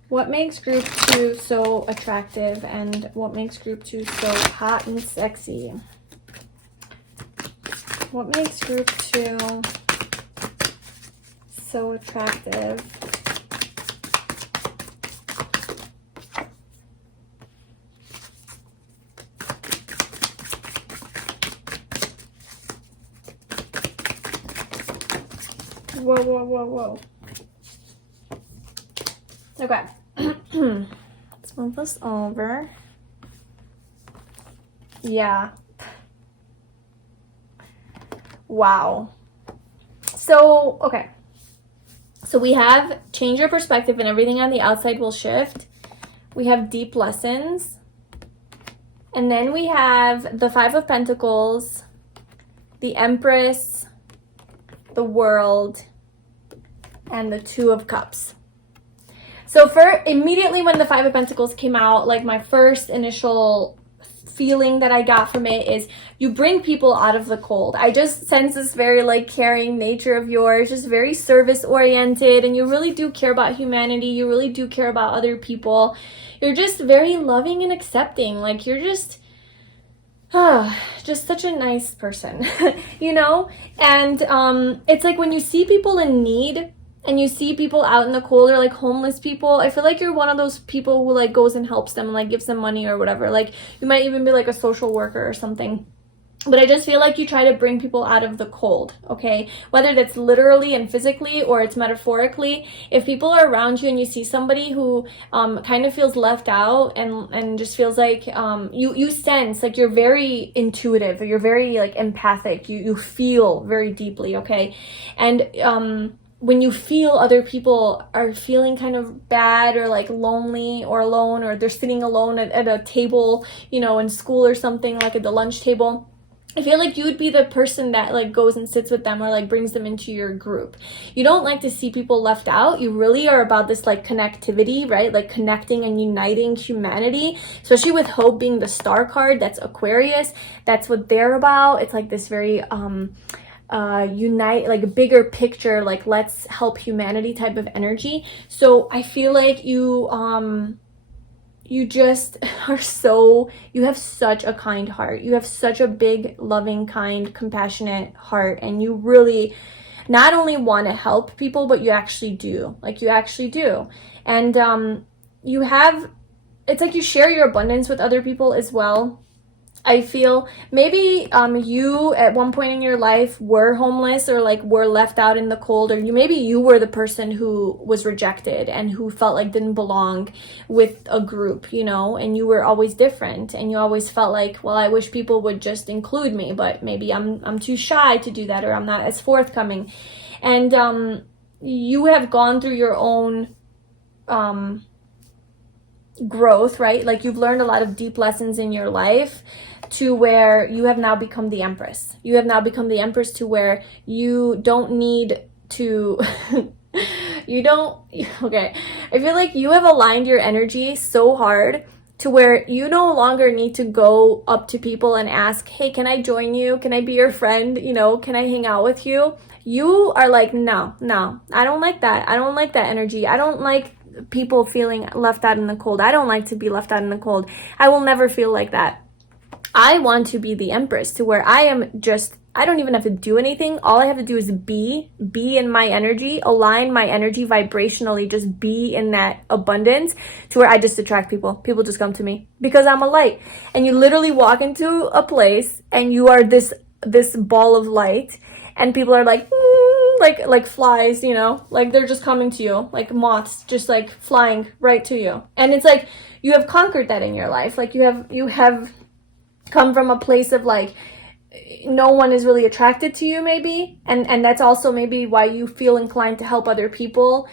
What makes group 2 so attractive, and what makes group 2 so hot and sexy? What makes group 2 so attractive? Whoa, whoa, whoa, whoa. Okay. Let's move this over. Yeah. Wow. So, okay. So we have change your perspective and everything on the outside will shift. We have deep lessons. And then we have the 5 of Pentacles, the Empress, the World, and the 2 of Cups. So for immediately when the 5 of Pentacles came out, like my first initial feeling that I got from it is you bring people out of the cold. I just sense this very like caring nature of yours, just very service oriented, and you really do care about humanity. You really do care about other people. You're just very loving and accepting. Like you're just such a nice person, you know? And it's like when you see people in need, and you see people out in the cold, or like homeless people, I feel like you're one of those people who like goes and helps them and like gives them money or whatever. Like you might even be like a social worker or something. But I just feel like you try to bring people out of the cold, okay? Whether that's literally and physically or it's metaphorically. If people are around you and you see somebody who kind of feels left out and just feels like you sense, like you're very intuitive, or you're very like empathic, you feel very deeply, okay? And when you feel other people are feeling kind of bad or like lonely or alone, or they're sitting alone at a table, you know, in school or something, like at the lunch table, I feel like you would be the person that like goes and sits with them or like brings them into your group. You don't like to see people left out. You really are about this like connectivity, right? Like connecting and uniting humanity, especially with Hope being the star card. That's Aquarius. That's what they're about. It's like this very unite, like a bigger picture, like let's help humanity type of energy. So I feel like you just are you have such a kind heart. You have such a big, loving, kind, compassionate heart. And you really not only want to help people, but you actually do. Like you actually do. And it's like you share your abundance with other people as well. I feel maybe you at one point in your life were homeless or like were left out in the cold, or maybe you were the person who was rejected and who felt like didn't belong with a group, you know, and you were always different and you always felt like, well, I wish people would just include me, but maybe I'm too shy to do that, or I'm not as forthcoming. And you have gone through your own growth, right? Like you've learned a lot of deep lessons in your life to where you have now become the Empress. You have now become the Empress to where you don't need to okay, I feel like you have aligned your energy so hard to where you no longer need to go up to people and ask, hey, can I join you? Can I be your friend? You know, can I hang out with you? You are like, no, I don't like that. I don't like that energy. I don't like people feeling left out in the cold. I don't like to be left out in the cold. I will never feel like that. I want to be the Empress to where I don't even have to do anything. All I have to do is be in my energy, align my energy vibrationally, just be in that abundance to where I just attract people. People just come to me because I'm a light. And you literally walk into a place and you are this ball of light, and people are like, like flies, you know, like they're just coming to you, like moths, just like flying right to you. And it's like you have conquered that in your life. Like you have come from a place of like no one is really attracted to you, maybe, and that's also maybe why you feel inclined to help other people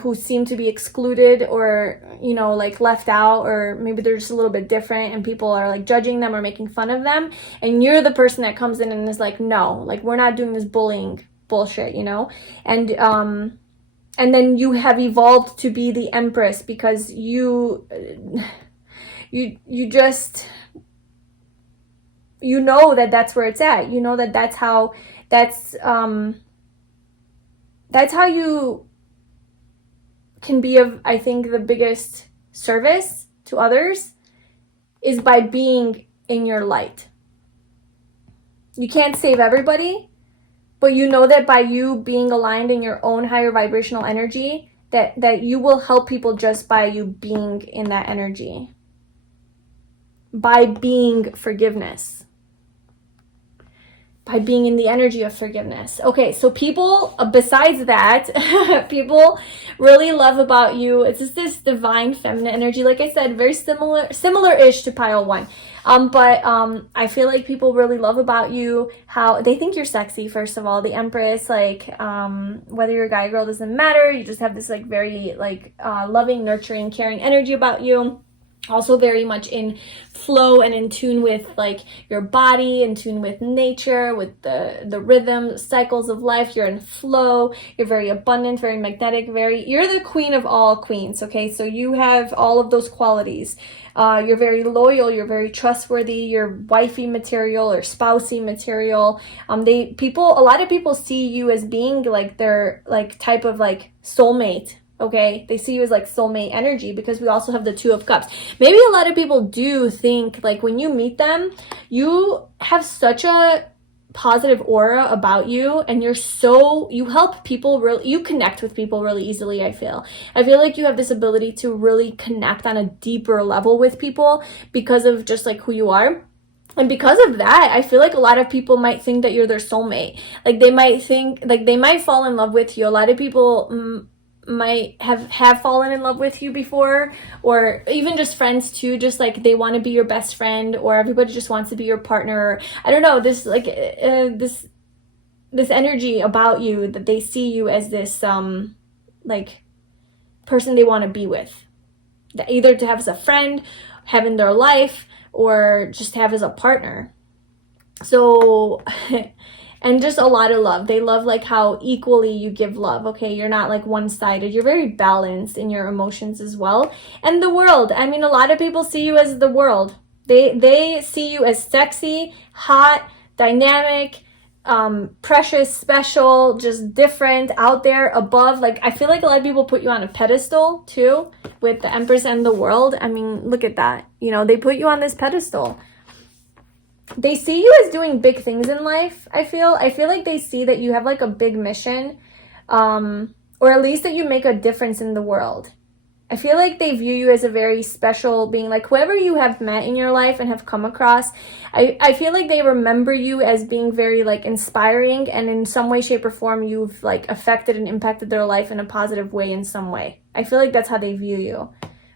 who seem to be excluded, or you know, like left out, or maybe they're just a little bit different and people are like judging them or making fun of them, and you're the person that comes in and is like, no, like we're not doing this bullying bullshit, you know. And then you have evolved to be the Empress because you just, you know, that's where it's at. You know that's how you can be of, I think, the biggest service to others is by being in your light. You can't save everybody, but you know that by you being aligned in your own higher vibrational energy, that you will help people just by you being in that energy. By being forgiveness. By being in the energy of forgiveness. Okay, so people, besides that, people really love about you, it's just this divine feminine energy. Like I said, very similar-ish to pile 1. But I feel like people really love about you how they think you're sexy, first of all. The Empress, like, whether you're a guy or girl doesn't matter. You just have this like very like loving, nurturing, caring energy about you. Also very much in flow and in tune with like your body, in tune with nature, with the rhythm, cycles of life. You're in flow. You're very abundant, very magnetic, you're the queen of all queens. Okay, so you have all of those qualities. You're very loyal. You're very trustworthy. You're wifey material or spousey material. A lot of people see you as being like their like type of like soulmate. Okay, they see you as like soulmate energy because we also have the 2 of Cups. Maybe a lot of people do think like when you meet them, you have such a positive aura about you, and you help people really, you connect with people really easily. I feel like you have this ability to really connect on a deeper level with people because of just like who you are. And because of that, I feel like a lot of people might think that you're their soulmate. Like they might think, like they might fall in love with you. A lot of people might have fallen in love with you before, or even just friends too, just like they want to be your best friend, or everybody just wants to be your partner. I don't know, this like this energy about you, that they see you as this like person they want to be with, either to have as a friend, have in their life, or just have as a partner. So and just a lot of love. They love like how equally you give love. Okay, you're not like one-sided. You're very balanced in your emotions as well. And the world, I mean, a lot of people see you as the world. They see you as sexy, hot, dynamic, precious, special, just different, out there, above. Like, I feel like a lot of people put you on a pedestal too, with the Empress and the World. I mean, look at that. You know, they put you on this pedestal. They see you as doing big things in life. I feel like they see that you have like a big mission, or at least that you make a difference in the world. I feel like they view you as a very special being. Like, whoever you have met in your life and have come across, I feel like they remember you as being very like inspiring, and in some way, shape, or form you've like affected and impacted their life in a positive way in some way. I feel like that's how they view you,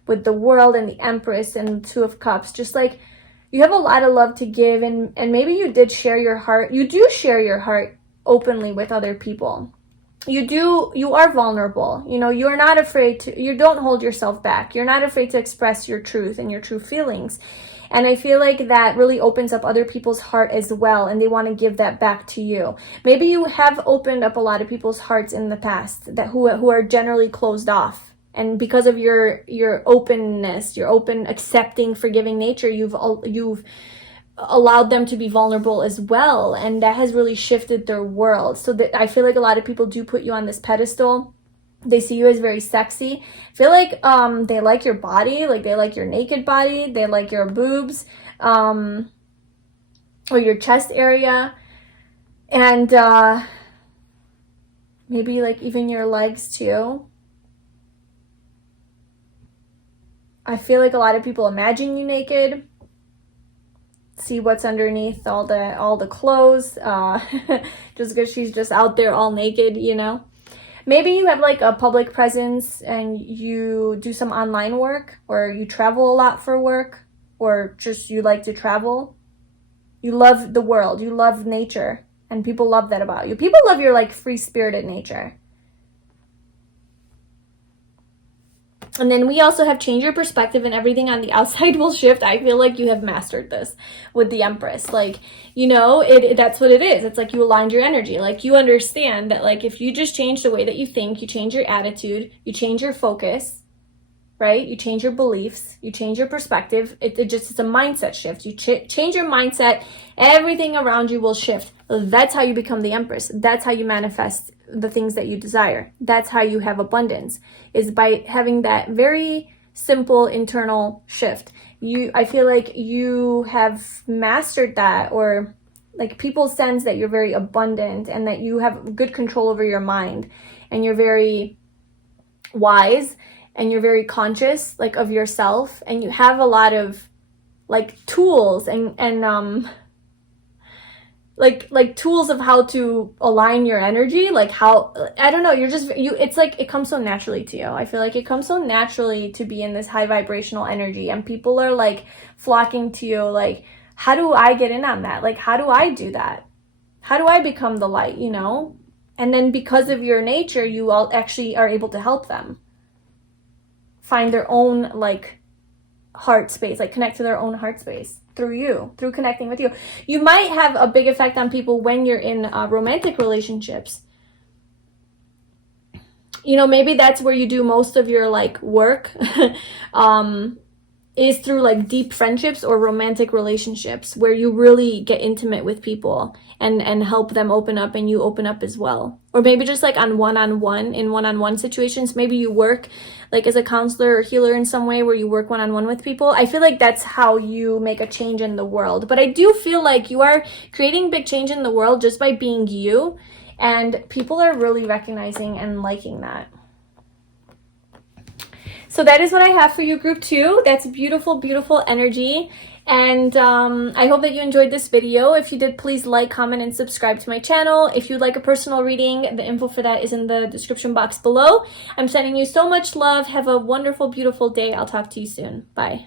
with the World and the Empress and the Two of Cups. Just like, you have a lot of love to give, and maybe you did share your heart. You do share your heart openly with other people. You are vulnerable. You know, you're not afraid to, you don't hold yourself back. You're not afraid to express your truth and your true feelings. And I feel like that really opens up other people's heart as well, and they want to give that back to you. Maybe you have opened up a lot of people's hearts in the past that who are generally closed off. And because of your openness, your open, accepting, forgiving nature, you've allowed them to be vulnerable as well, and that has really shifted their world. So that I feel like a lot of people do put you on this pedestal. They see you as very sexy. I feel like they like your body, like they like your naked body, they like your boobs, or your chest area, and maybe like even your legs too. I feel like a lot of people imagine you naked, see what's underneath all the clothes, just because she's just out there all naked, you know. Maybe you have like a public presence and you do some online work, or you travel a lot for work, or just you like to travel. You love the world, you love nature, and people love that about you. People love your like free-spirited nature. And then we also have change your perspective, and everything on the outside will shift. I feel like you have mastered this with the Empress. Like, you know, that's what it is. It's like you aligned your energy. Like, you understand that, like, if you just change the way that you think, you change your attitude, you change your focus, right? You change your beliefs, you change your perspective. It's a mindset shift. You change your mindset, everything around you will shift. That's how you become the Empress. That's how you manifest the things that you desire. That's how you have abundance, is by having that very simple internal shift. I feel like you have mastered that, or like people sense that you're very abundant and that you have good control over your mind, and you're very wise, and you're very conscious like of yourself, and you have a lot of like tools and like tools of how to align your energy, like how, I don't know, it's like it comes so naturally to you. I feel like it comes so naturally to be in this high vibrational energy, and people are like flocking to you, like, how do I get in on that? Like, how do I do that? How do I become the light, you know? And then because of your nature, you all actually are able to help them find their own like heart space, like connect to their own heart space through connecting with you. You might have a big effect on people when you're in romantic relationships. You know, maybe that's where you do most of your like work, is through like deep friendships or romantic relationships, where you really get intimate with people and help them open up, and you open up as well. Or maybe just like in one-on-one situations. Maybe you work like as a counselor or healer in some way, where you work one-on-one with people. I feel like that's how you make a change in the world. But I do feel like you are creating big change in the world just by being you, and people are really recognizing and liking that. So that is what I have for you, group 2. That's beautiful, beautiful energy. And I hope that you enjoyed this video. If you did, please like, comment, and subscribe to my channel. If you'd like a personal reading, the info for that is in the description box below. I'm sending you so much love. Have a wonderful, beautiful day. I'll talk to you soon. Bye.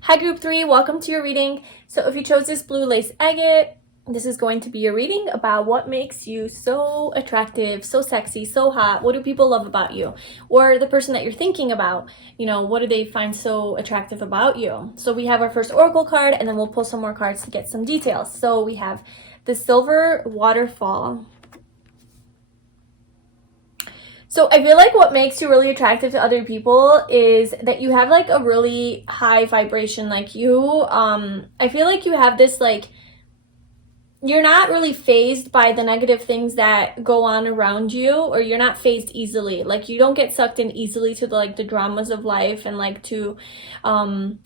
Hi, group 3. Welcome to your reading. So if you chose this blue lace agate, this is going to be a reading about what makes you so attractive, so sexy, so hot. What do people love about you? Or the person that you're thinking about, you know, what do they find so attractive about you? So we have our first oracle card, and then we'll pull some more cards to get some details. So we have the silver waterfall. So I feel like what makes you really attractive to other people is that you have like a really high vibration. Like you, I feel like you have this like you're not really phased by the negative things that go on around you, or you're not phased easily. Like, you don't get sucked in easily to the, like, the dramas of life and, like, to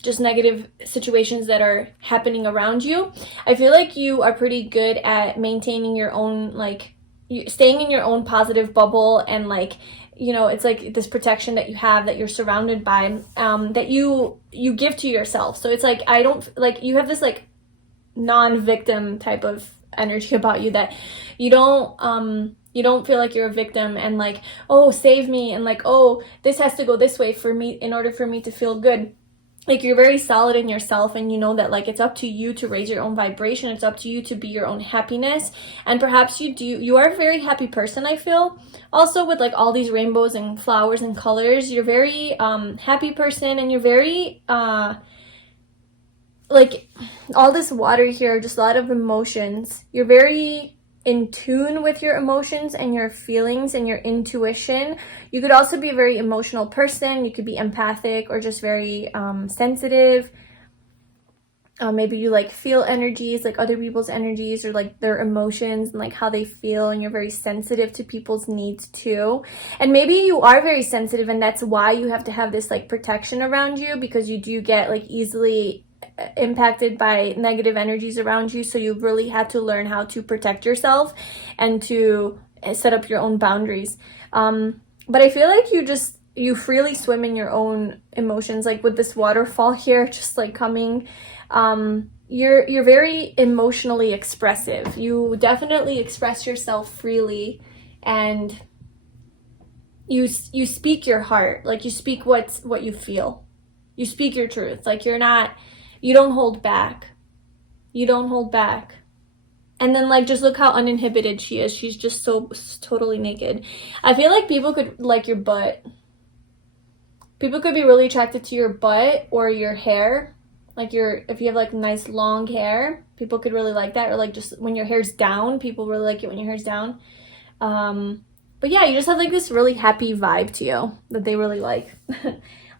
just negative situations that are happening around you. I feel like you are pretty good at maintaining your own, like, staying in your own positive bubble, and, like, you know, it's like this protection that you have, that you're surrounded by, that you give to yourself. So it's like, I don't, like, you have this, like, non-victim type of energy about you, that you don't feel like you're a victim and, like, oh, save me, and, like, oh, this has to go this way for me in order for me to feel good. Like, you're very solid in yourself, and you know that, like, it's up to you to raise your own vibration. It's up to you to be your own happiness. And perhaps you are a very happy person, I feel. Also, with, like, all these rainbows and flowers and colors, you're very happy person, and you're very like, all this water here, just a lot of emotions. You're very in tune with your emotions and your feelings and your intuition. You could also be a very emotional person. You could be empathic, or just very sensitive. Maybe you, like, feel energies, like other people's energies, or, like, their emotions and, like, how they feel, and you're very sensitive to people's needs too. And maybe you are very sensitive, and that's why you have to have this, like, protection around you, because you do get, like, easily impacted by negative energies around you. So you really had to learn how to protect yourself and to set up your own boundaries. But I feel like you freely swim in your own emotions, like with this waterfall here, just, like, coming. You're very emotionally expressive. You definitely express yourself freely, and you speak your heart. Like, you speak what you feel. You speak your truth. Like, you don't hold back. You don't hold back. And then, like, just look how uninhibited she is. She's just so totally naked. I feel like people could like your butt. People could be really attracted to your butt or your hair. Like, if you have, like, nice long hair, people could really like that. Or, like, just when your hair's down, people really like it when your hair's down. But yeah, you just have, like, this really happy vibe to you that they really like.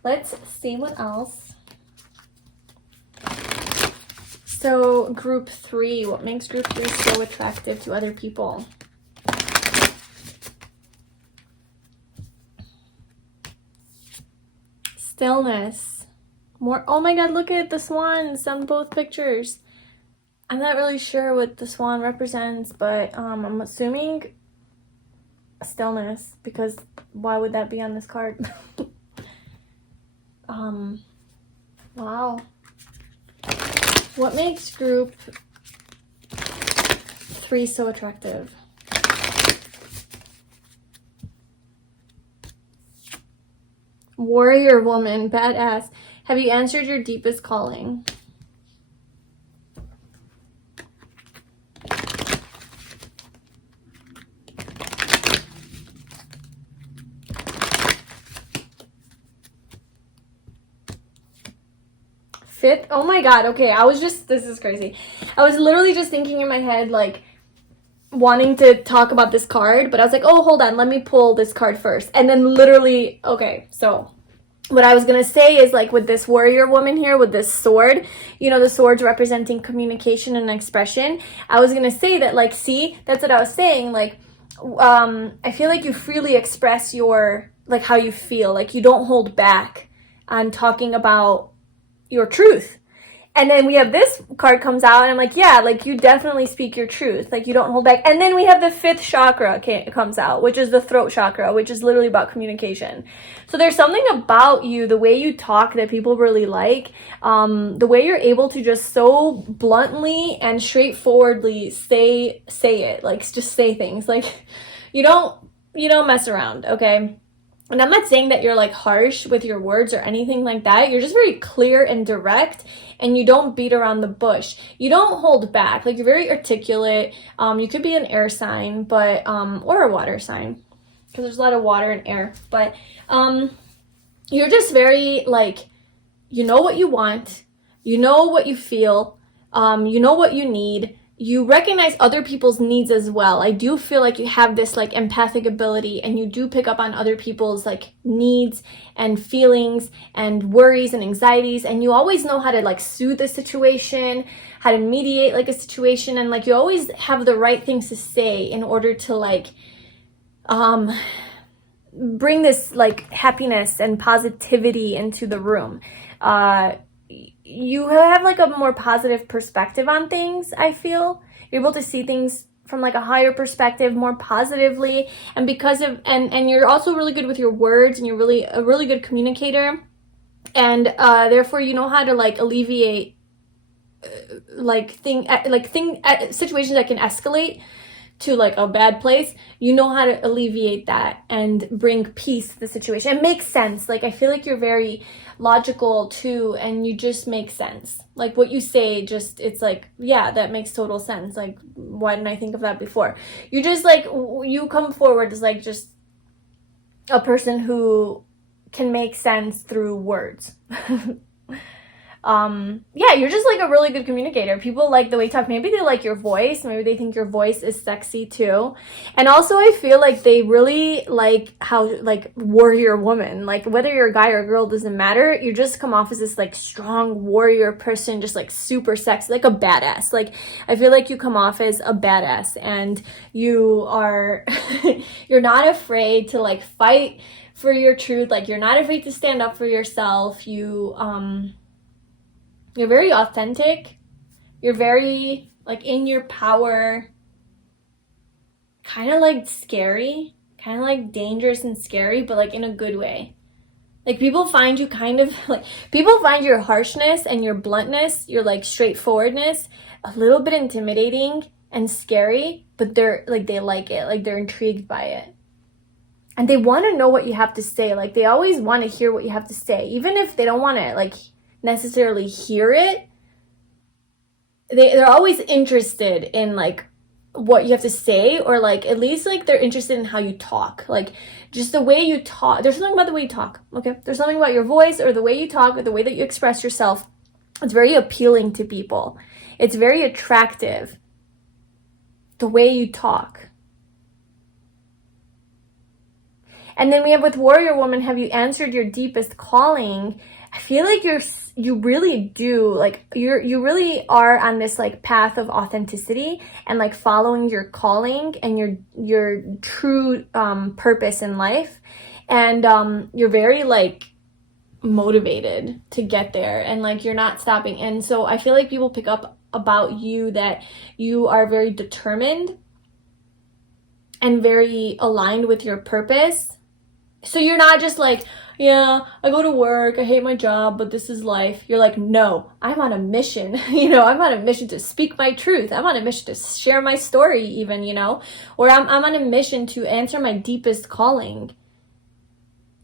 Let's see what else. So, group 3. What makes group 3 so attractive to other people? Stillness. More. Oh my god, look at the swans on both pictures. I'm not really sure what the swan represents, but I'm assuming stillness, because why would that be on this card? Wow. What makes group 3 so attractive? Warrior woman, badass. Have you answered your deepest calling? Fifth? Oh my god, okay, this is crazy. I was literally just thinking in my head, like, wanting to talk about this card, but I was like, oh, hold on, let me pull this card first. And then literally, okay, so what I was gonna say is, like, with this warrior woman here, with this sword, you know, the sword's representing communication and expression. I was gonna say that, like, see, that's what I was saying, like, I feel like you freely express like, how you feel. Like, you don't hold back on talking about your truth. And then we have this card comes out, and I'm like, yeah, like, you definitely speak your truth. Like, you don't hold back. And then we have the 5th chakra comes out, which is the throat chakra, which is literally about communication. So there's something about you, the way you talk, that people really like. The way you're able to just so bluntly and straightforwardly say it. Like, just say things. Like, you don't mess around, okay? And I'm not saying that you're, like, harsh with your words or anything like that. You're just very clear and direct, and you don't beat around the bush. You don't hold back. Like, you're very articulate. You could be an air sign, but or a water sign, because there's a lot of water and air. But you're just very, like, you know what you want. You know what you feel. You know what you need. you recognize other people's needs as well. I do feel like you have this like empathic ability, and you do pick up on other people's like needs and feelings and worries and anxieties, and you always know how to like soothe a situation, how to mediate like a situation, and like you always have the right things to say in order to like bring this like happiness and positivity into the room. You have like a more positive perspective on things. I feel you're able to see things from like a higher perspective, more positively, and because of and you're also really good with your words, and you're really a really good communicator, and therefore you know how to like alleviate situations that can escalate to like a bad place. You know how to alleviate that and bring peace to the situation. It makes sense. Like I feel like you're very logical too, and you just make sense. Like what you say, just it's like, yeah, that makes total sense. Like why didn't I think of that before? You just like, you come forward as like just a person who can make sense through words. Yeah, you're just like a really good communicator. People like the way you talk. Maybe they like your voice. Maybe they think your voice is sexy too. And also I feel like they really like how like warrior woman, like whether you're a guy or a girl, doesn't matter. You just come off as this like strong warrior person, just like super sexy, like a badass. Like I feel like you come off as a badass, and you are, you're not afraid to like fight for your truth. Like you're not afraid to stand up for yourself. You're very authentic. You're very like in your power, kind of like scary, kind of like dangerous and scary, but like in a good way. Like people find you kind of like, people find your harshness and your bluntness, your like straightforwardness, a little bit intimidating and scary, but they're like, they like it. Like they're intrigued by it. And they want to know what you have to say. Like they always want to hear what you have to say, even if they don't want to like necessarily hear it. They're always interested in like what you have to say, or like at least like they're interested in how you talk, like just the way you talk. There's something about the way you talk. Okay, there's something about your voice or the way you talk or the way that you express yourself. It's very appealing to people. It's very attractive, the way you talk. And then we have with warrior woman, have you answered your deepest calling? I feel like you really do, like you really are on this like path of authenticity and like following your calling and your true purpose in life, and you're very like motivated to get there, and like you're not stopping. And so I feel like people pick up about you that you are very determined and very aligned with your purpose. So you're not just like, yeah, I go to work, I hate my job, but this is life. You're like, no, I'm on a mission. You know, I'm on a mission to speak my truth. I'm on a mission to share my story even, you know, or I'm on a mission to answer my deepest calling.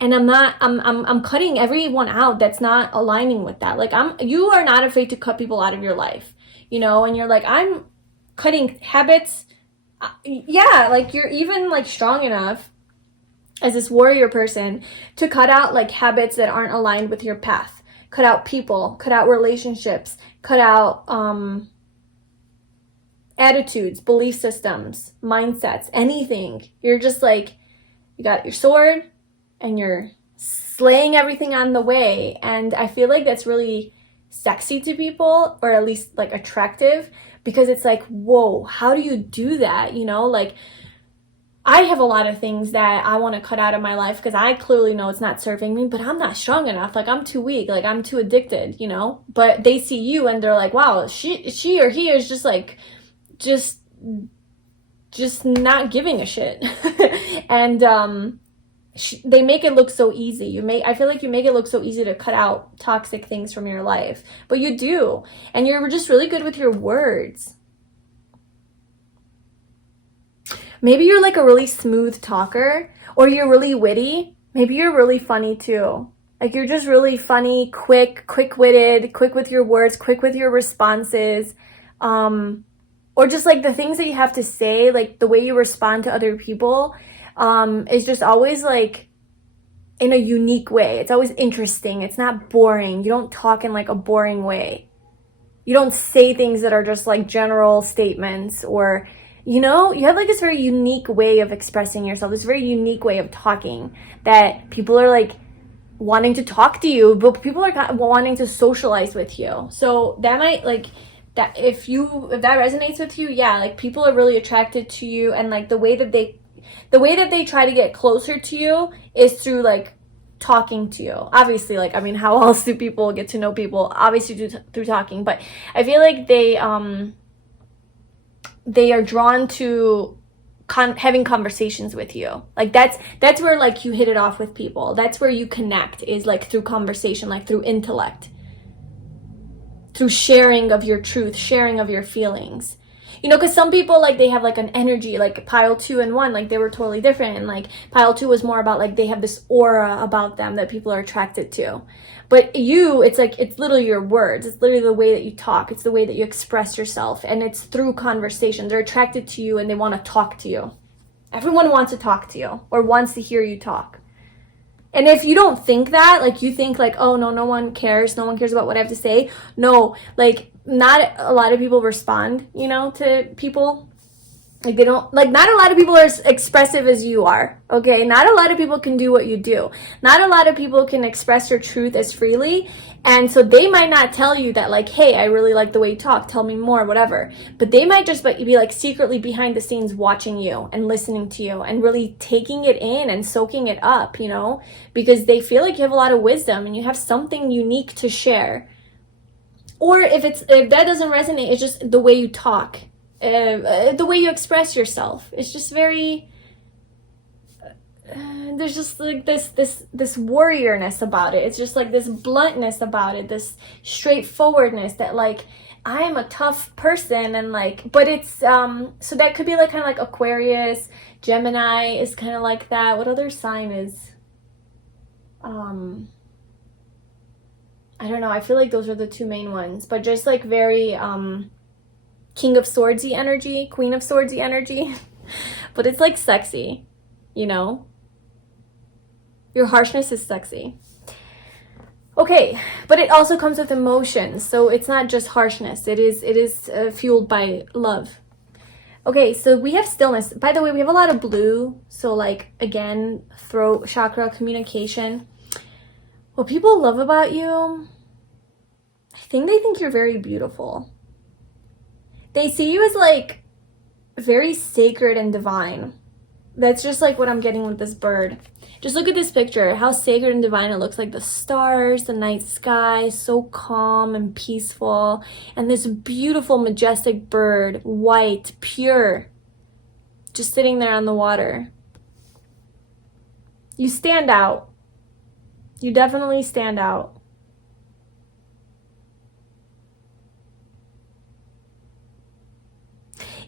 And I'm cutting everyone out that's not aligning with that. Like you are not afraid to cut people out of your life, you know, and you're like, I'm cutting habits. Yeah, like you're even like strong enough as this warrior person to cut out like habits that aren't aligned with your path. Cut out people, cut out relationships, cut out attitudes, belief systems, mindsets, anything. You're just like, you got your sword and you're slaying everything on the way. And I feel like that's really sexy to people, or at least like attractive, because it's like, whoa, how do you do that? You know, like I have a lot of things that I want to cut out of my life because I clearly know it's not serving me, but I'm not strong enough. Like I'm too weak, like I'm too addicted, you know, but they see you and they're like, wow, she or he is just like, just not giving a shit. And they make it look so easy. I feel like you make it look so easy to cut out toxic things from your life, but you do. And you're just really good with your words. Maybe you're like a really smooth talker, or you're really witty. Maybe you're really funny too. Like you're just really funny, quick-witted, quick with your words, quick with your responses. Or just like the things that you have to say, like the way you respond to other people is just always like in a unique way. It's always interesting. It's not boring. You don't talk in like a boring way. You don't say things that are just like general statements, or, you know, you have like this very unique way of expressing yourself, this very unique way of talking that people are like wanting to talk to you, but people are wanting to socialize with you. So that might like, that if that resonates with you, yeah, like people are really attracted to you, and like the way that they try to get closer to you is through like talking to you. Obviously, like, I mean, how else do people get to know people? Obviously through talking, but I feel like they are drawn to having conversations with you. Like that's where like you hit it off with people. That's where you connect, is like through conversation, like through intellect, through sharing of your truth, sharing of your feelings. You know, because some people, like, they have like an energy, like pile 2 and 1, like they were totally different. And like pile 2 was more about like they have this aura about them that people are attracted to. But you, it's like, it's literally your words. It's literally the way that you talk. It's the way that you express yourself. And it's through conversation. They're attracted to you and they want to talk to you. Everyone wants to talk to you or wants to hear you talk. And if you don't think that, like you think like, oh no, no one cares. No one cares about what I have to say. No, like not a lot of people respond, you know, to people. Like they don't, like not a lot of people are as expressive as you are, okay? Not a lot of people can do what you do. Not a lot of people can express your truth as freely. And so they might not tell you that like, hey, I really like the way you talk, tell me more, whatever. But they might just be like secretly behind the scenes watching you and listening to you and really taking it in and soaking it up, you know? Because they feel like you have a lot of wisdom and you have something unique to share. Or if that doesn't resonate, it's just the way you talk. The way you express yourself. It's just very there's just like this warriorness about it. It's just like this bluntness about it, this straightforwardness that like I am a tough person. And like, but it's so that could be like kind of like Aquarius. Gemini is kind of like that. What other sign is I don't know, I feel like those are the two main ones, but just like very King of Swordsy energy, Queen of Swordsy energy. But it's like sexy, you know? Your harshness is sexy. Okay, but it also comes with emotions, so it's not just harshness. It is fueled by love. Okay, so we have stillness. By the way, we have a lot of blue, so like, again, throat chakra, communication. What people love about you, I think they think you're very beautiful. They see you as like very sacred and divine. That's just like what I'm getting with this bird. Just look at this picture, how sacred and divine it looks, like the stars, the night sky, so calm and peaceful. And this beautiful, majestic bird, white, pure, just sitting there on the water. You stand out. You definitely stand out.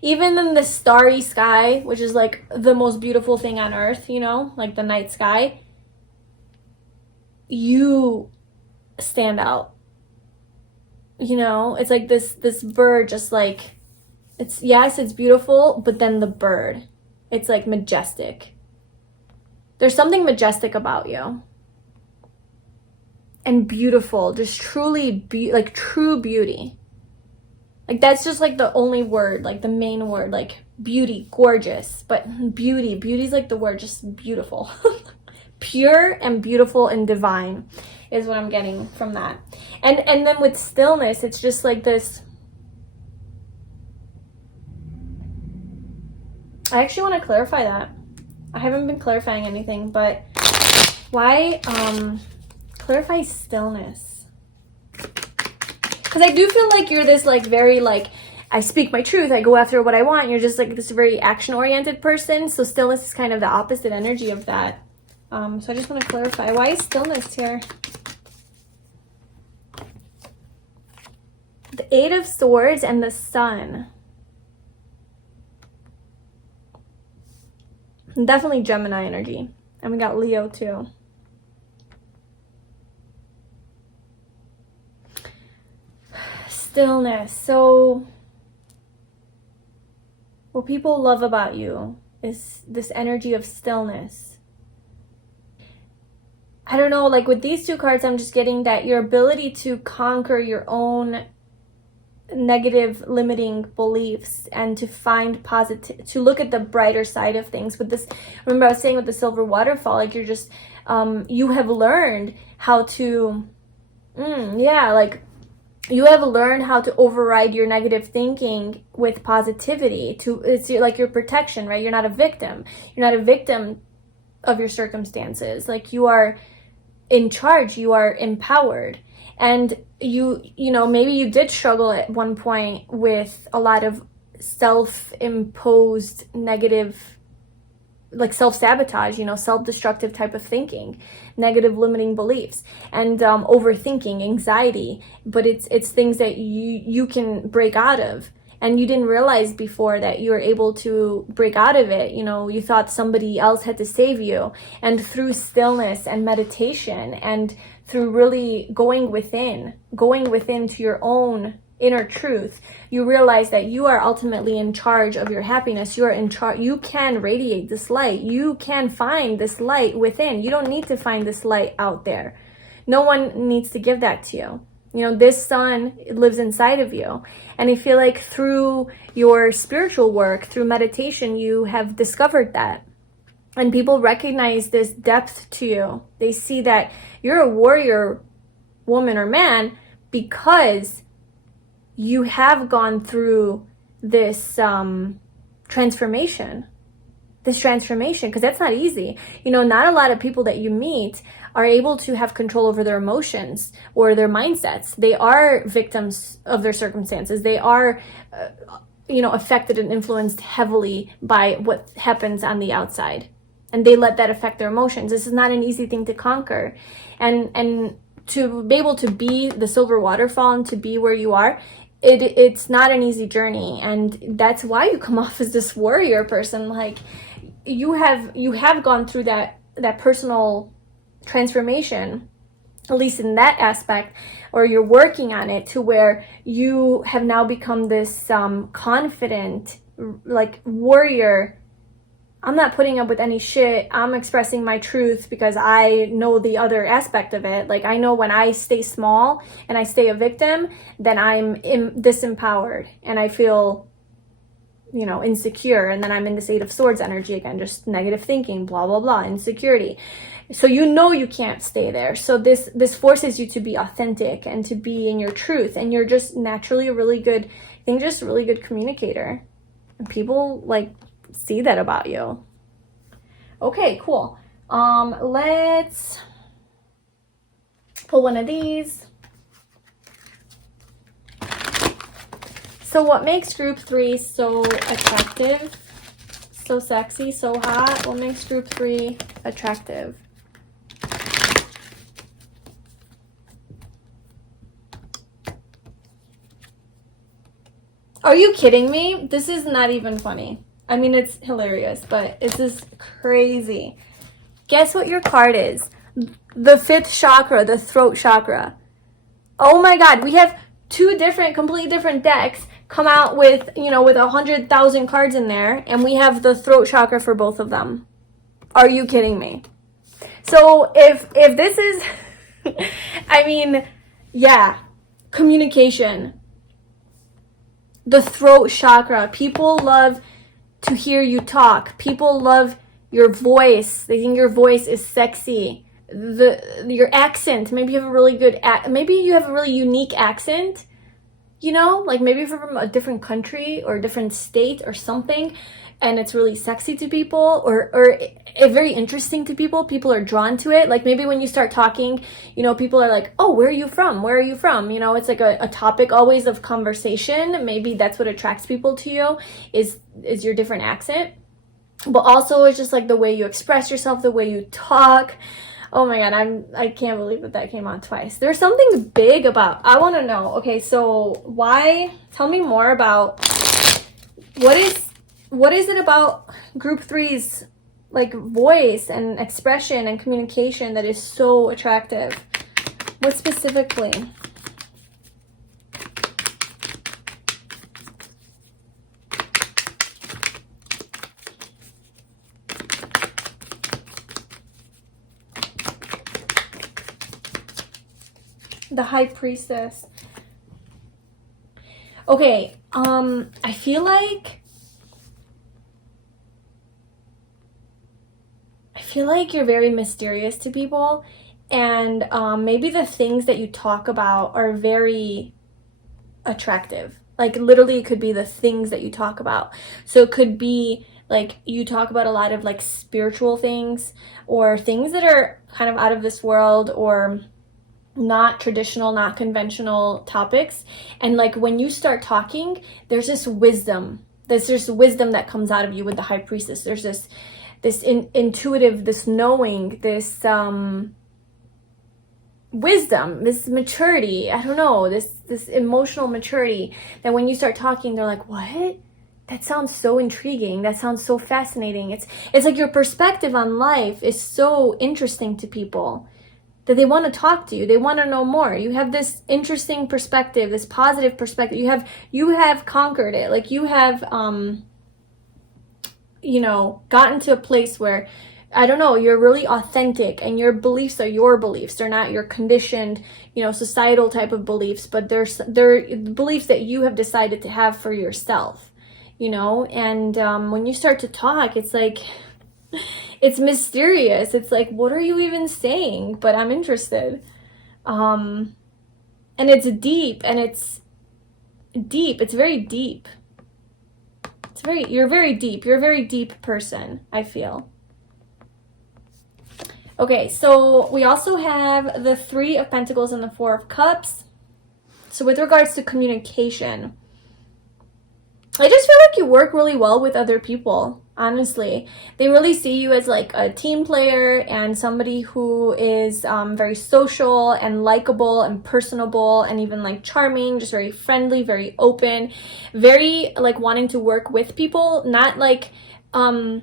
Even in the starry sky, which is like the most beautiful thing on earth, you know, like the night sky, you stand out. You know, it's like this bird, just like, it's, yes, it's beautiful, but then the bird, it's like majestic. There's something majestic about you. And beautiful, just truly, like true beauty. Like that's just like the only word, like the main word, like beauty, gorgeous, but beauty's like the word, just beautiful. Pure and beautiful and divine is what I'm getting from that. And then with stillness, it's just like this. I actually want to clarify that. I haven't been clarifying anything, but why clarify stillness? Because I do feel like you're this like very like, I speak my truth, I go after what I want. You're just like this very action-oriented person. So stillness is kind of the opposite energy of that. So I just want to clarify, why is stillness here? The Eight of Swords and the Sun. Definitely Gemini energy. And we got Leo too. Stillness. So what people love about you is this energy of stillness. I don't know, like with these two cards, I'm just getting that your ability to conquer your own negative limiting beliefs and to find positive, to look at the brighter side of things. With this, remember I was saying with the silver waterfall, like you're just you have learned how to like you have learned how to override your negative thinking with positivity. It's like your protection, right? You're not a victim. You're not a victim of your circumstances. Like you are in charge, you are empowered. And you know, maybe you did struggle at one point with a lot of self-imposed negative, like self-sabotage, you know, self-destructive type of thinking, negative limiting beliefs, and overthinking, anxiety. But it's things that you can break out of. And you didn't realize before that you were able to break out of it. You know, you thought somebody else had to save you. And through stillness and meditation and through really going within to your own inner truth, you realize that you are ultimately in charge of your happiness. You are in charge. You can radiate this light. You can find this light within. You don't need to find this light out there. No one needs to give that to you. You know, this sun lives inside of you. And I feel like through your spiritual work, through meditation, you have discovered that. And people recognize this depth to you. They see that you're a warrior woman or man because you have gone through this transformation. Because that's not easy. You know, not a lot of people that you meet are able to have control over their emotions or their mindsets. They are victims of their circumstances. They are, affected and influenced heavily by what happens on the outside. And they let that affect their emotions. This is not an easy thing to conquer. And to be able to be the silver waterfall and to be where you are, it's not an easy journey. And that's why you come off as this warrior person. Like you have gone through that personal transformation, at least in that aspect, or you're working on it to where you have now become this confident, like warrior. I'm not putting up with any shit. I'm expressing my truth because I know the other aspect of it. Like I know when I stay small and I stay a victim, then I'm disempowered and I feel, insecure. And then I'm in the Eight of Swords energy again, just negative thinking, blah, blah, blah, insecurity. So you can't stay there. So this forces you to be authentic and to be in your truth. And you're just naturally a really good communicator. And people see that about you. Okay, cool. Let's pull one of these. So what makes group 3 so attractive, so sexy, so hot? What makes group 3 attractive? Are you kidding me? This is not even funny. I mean, it's hilarious, but it's just crazy. Guess what your card is? The 5th chakra, the throat chakra. Oh my God, we have 2 completely different decks come out with, with 100,000 cards in there, and we have the throat chakra for both of them. Are you kidding me? So if this is, communication. The throat chakra. People love to hear you talk. People love your voice. They think your voice is sexy. Your accent. Maybe you have a really unique accent. Maybe if you're from a different country or a different state or something, and it's really sexy to people or very interesting to people. People are drawn to it. Like maybe when you start talking, people are like, oh, where are you from? Where are you from? It's like a topic always of conversation. Maybe that's what attracts people to you is your different accent. But also it's just like the way you express yourself, the way you talk. Oh my God, I can't believe that came on twice. There's something big about, I want to know. Okay, so tell me more about what is it about group 3's voice and expression and communication that is so attractive? What specifically? The High Priestess. Okay, I feel like you're very mysterious to people, and maybe the things that you talk about are very attractive. Like literally it could be the things that you talk about. So it could be like you talk about a lot of like spiritual things or things that are kind of out of this world or not traditional, not conventional topics. And like when you start talking, there's this wisdom. There's just wisdom that comes out of you with the high priestess. There's this intuitive, this knowing, this wisdom, this maturity, I don't know, this emotional maturity that when you start talking, they're like, what? That sounds so intriguing. That sounds so fascinating. It's like your perspective on life is so interesting to people that they want to talk to you. They want to know more. You have this interesting perspective, this positive perspective. You have conquered it. Like you have you know, gotten to a place where, I don't know, you're really authentic and your beliefs are your beliefs. They're not your conditioned, you know, societal type of beliefs, but they're beliefs that you have decided to have for yourself, you know? And when you start to talk, it's like, it's mysterious. It's like, what are you even saying? But I'm interested. And it's deep, and it's deep. It's very deep. You're very deep. You're a very deep person, I feel. Okay, so we also have the 3 of Pentacles and the 4 of Cups. So with regards to communication, I just feel like you work really well with other people, honestly. They really see you as like a team player and somebody who is very social and likable and personable and even like charming, just very friendly, very open, very like wanting to work with people, not like, I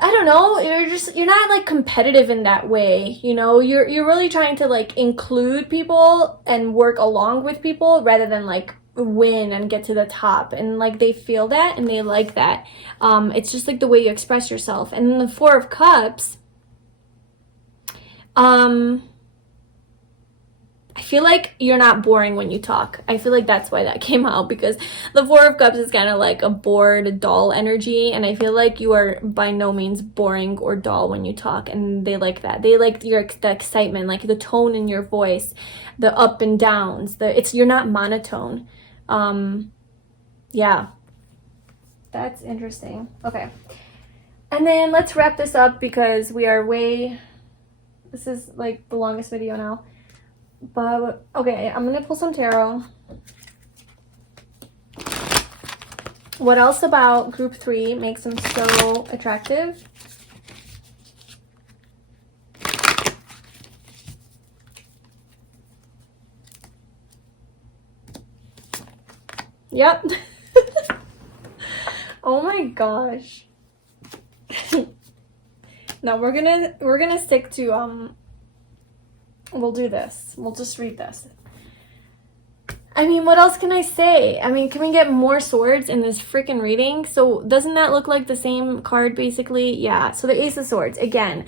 don't know, you're not like competitive in that way, you know, you're really trying to like include people and work along with people rather than like win and get to the top. And like they feel that and they like that. It's just like the way you express yourself. And then the 4 of Cups, I feel like you're not boring when you talk. I feel like that's why that came out, because the 4 of Cups is kind of like a bored, dull energy, and I feel like you are by no means boring or dull when you talk, and they like that. They like the excitement, like the tone in your voice, the up and downs. You're not monotone. Yeah, that's interesting. Okay, and then let's wrap this up because we are this is like the longest video now. But okay, I'm gonna pull some tarot. What else about group 3 makes them so attractive? Yep. Oh my gosh. Now we're gonna stick to we'll do this. We'll just read this. I mean, what else can I say? I mean, can we get more swords in this freaking reading? So doesn't that look like the same card basically? Yeah. So the Ace of Swords, again,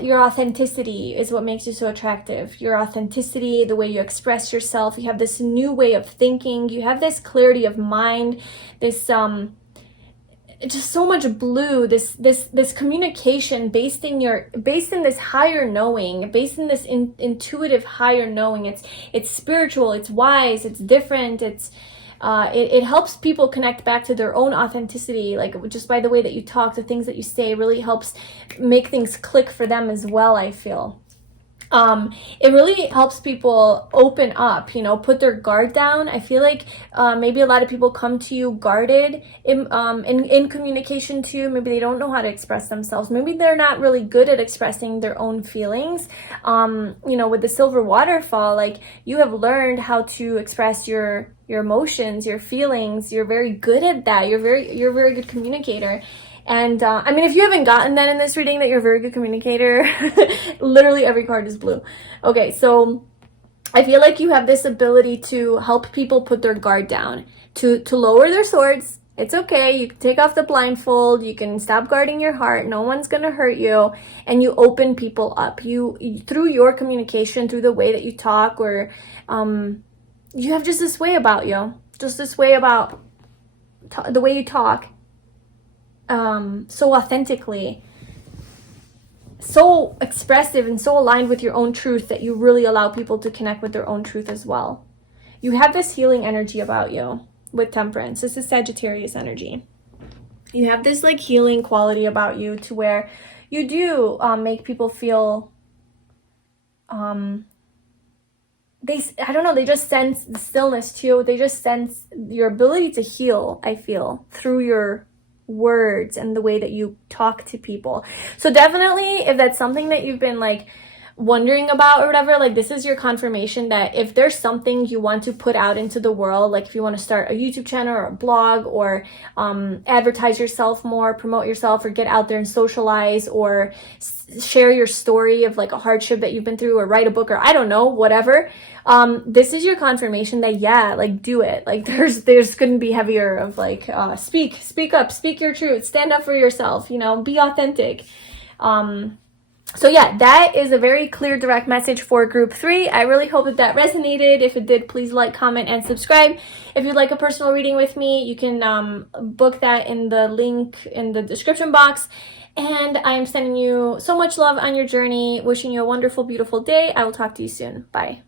your authenticity is what makes you so attractive. Your authenticity, the way you express yourself. You have this new way of thinking. You have this clarity of mind, this just so much blue, this communication based in this higher knowing, based in this intuitive higher knowing. It's spiritual, it's wise, it's different, it helps people connect back to their own authenticity, like just by the way that you talk, the things that you say really helps make things click for them as well, I feel. It really helps people open up, you know, put their guard down. I feel like maybe a lot of people come to you guarded in communication too. Maybe they don't know how to express themselves. Maybe they're not really good at expressing their own feelings. You know, with the silver waterfall, like you have learned how to express your emotions, your feelings. You're very good at that. You're a very good communicator. And I mean, if you haven't gotten that in this reading, that you're a very good communicator, literally every card is blue. Okay, so I feel like you have this ability to help people put their guard down, to lower their swords. It's okay. You can take off the blindfold. You can stop guarding your heart. No one's gonna hurt you. And you open people up. You through your communication, through the way that you talk, or you have just this way about you. just this way about the way you talk, so authentically, so expressive, and so aligned with your own truth that you really allow people to connect with their own truth as well. You have this healing energy about you with Temperance. This is Sagittarius energy. You have this like healing quality about you to where you do make people feel, I don't know, they just sense the stillness too. They just sense your ability to heal, I feel, through your words and the way that you talk to people. So definitely, if that's something that you've been like wondering about or whatever, like this is your confirmation that if there's something you want to put out into the world, like if you want to start a YouTube channel or a blog, or advertise yourself more, promote yourself, or get out there and socialize, or share your story of like a hardship that you've been through, or write a book, or I don't know, whatever, this is your confirmation that yeah, like do it. Like there's couldn't be heavier of like speak up, speak your truth, stand up for yourself, you know, be authentic. So yeah, that is a very clear, direct message for group 3. I really hope that that resonated. If it did, please like, comment, and subscribe. If you'd like a personal reading with me, you can book that in the link in the description box. And I'm sending you so much love on your journey, wishing you a wonderful, beautiful day. I will talk to you soon. Bye.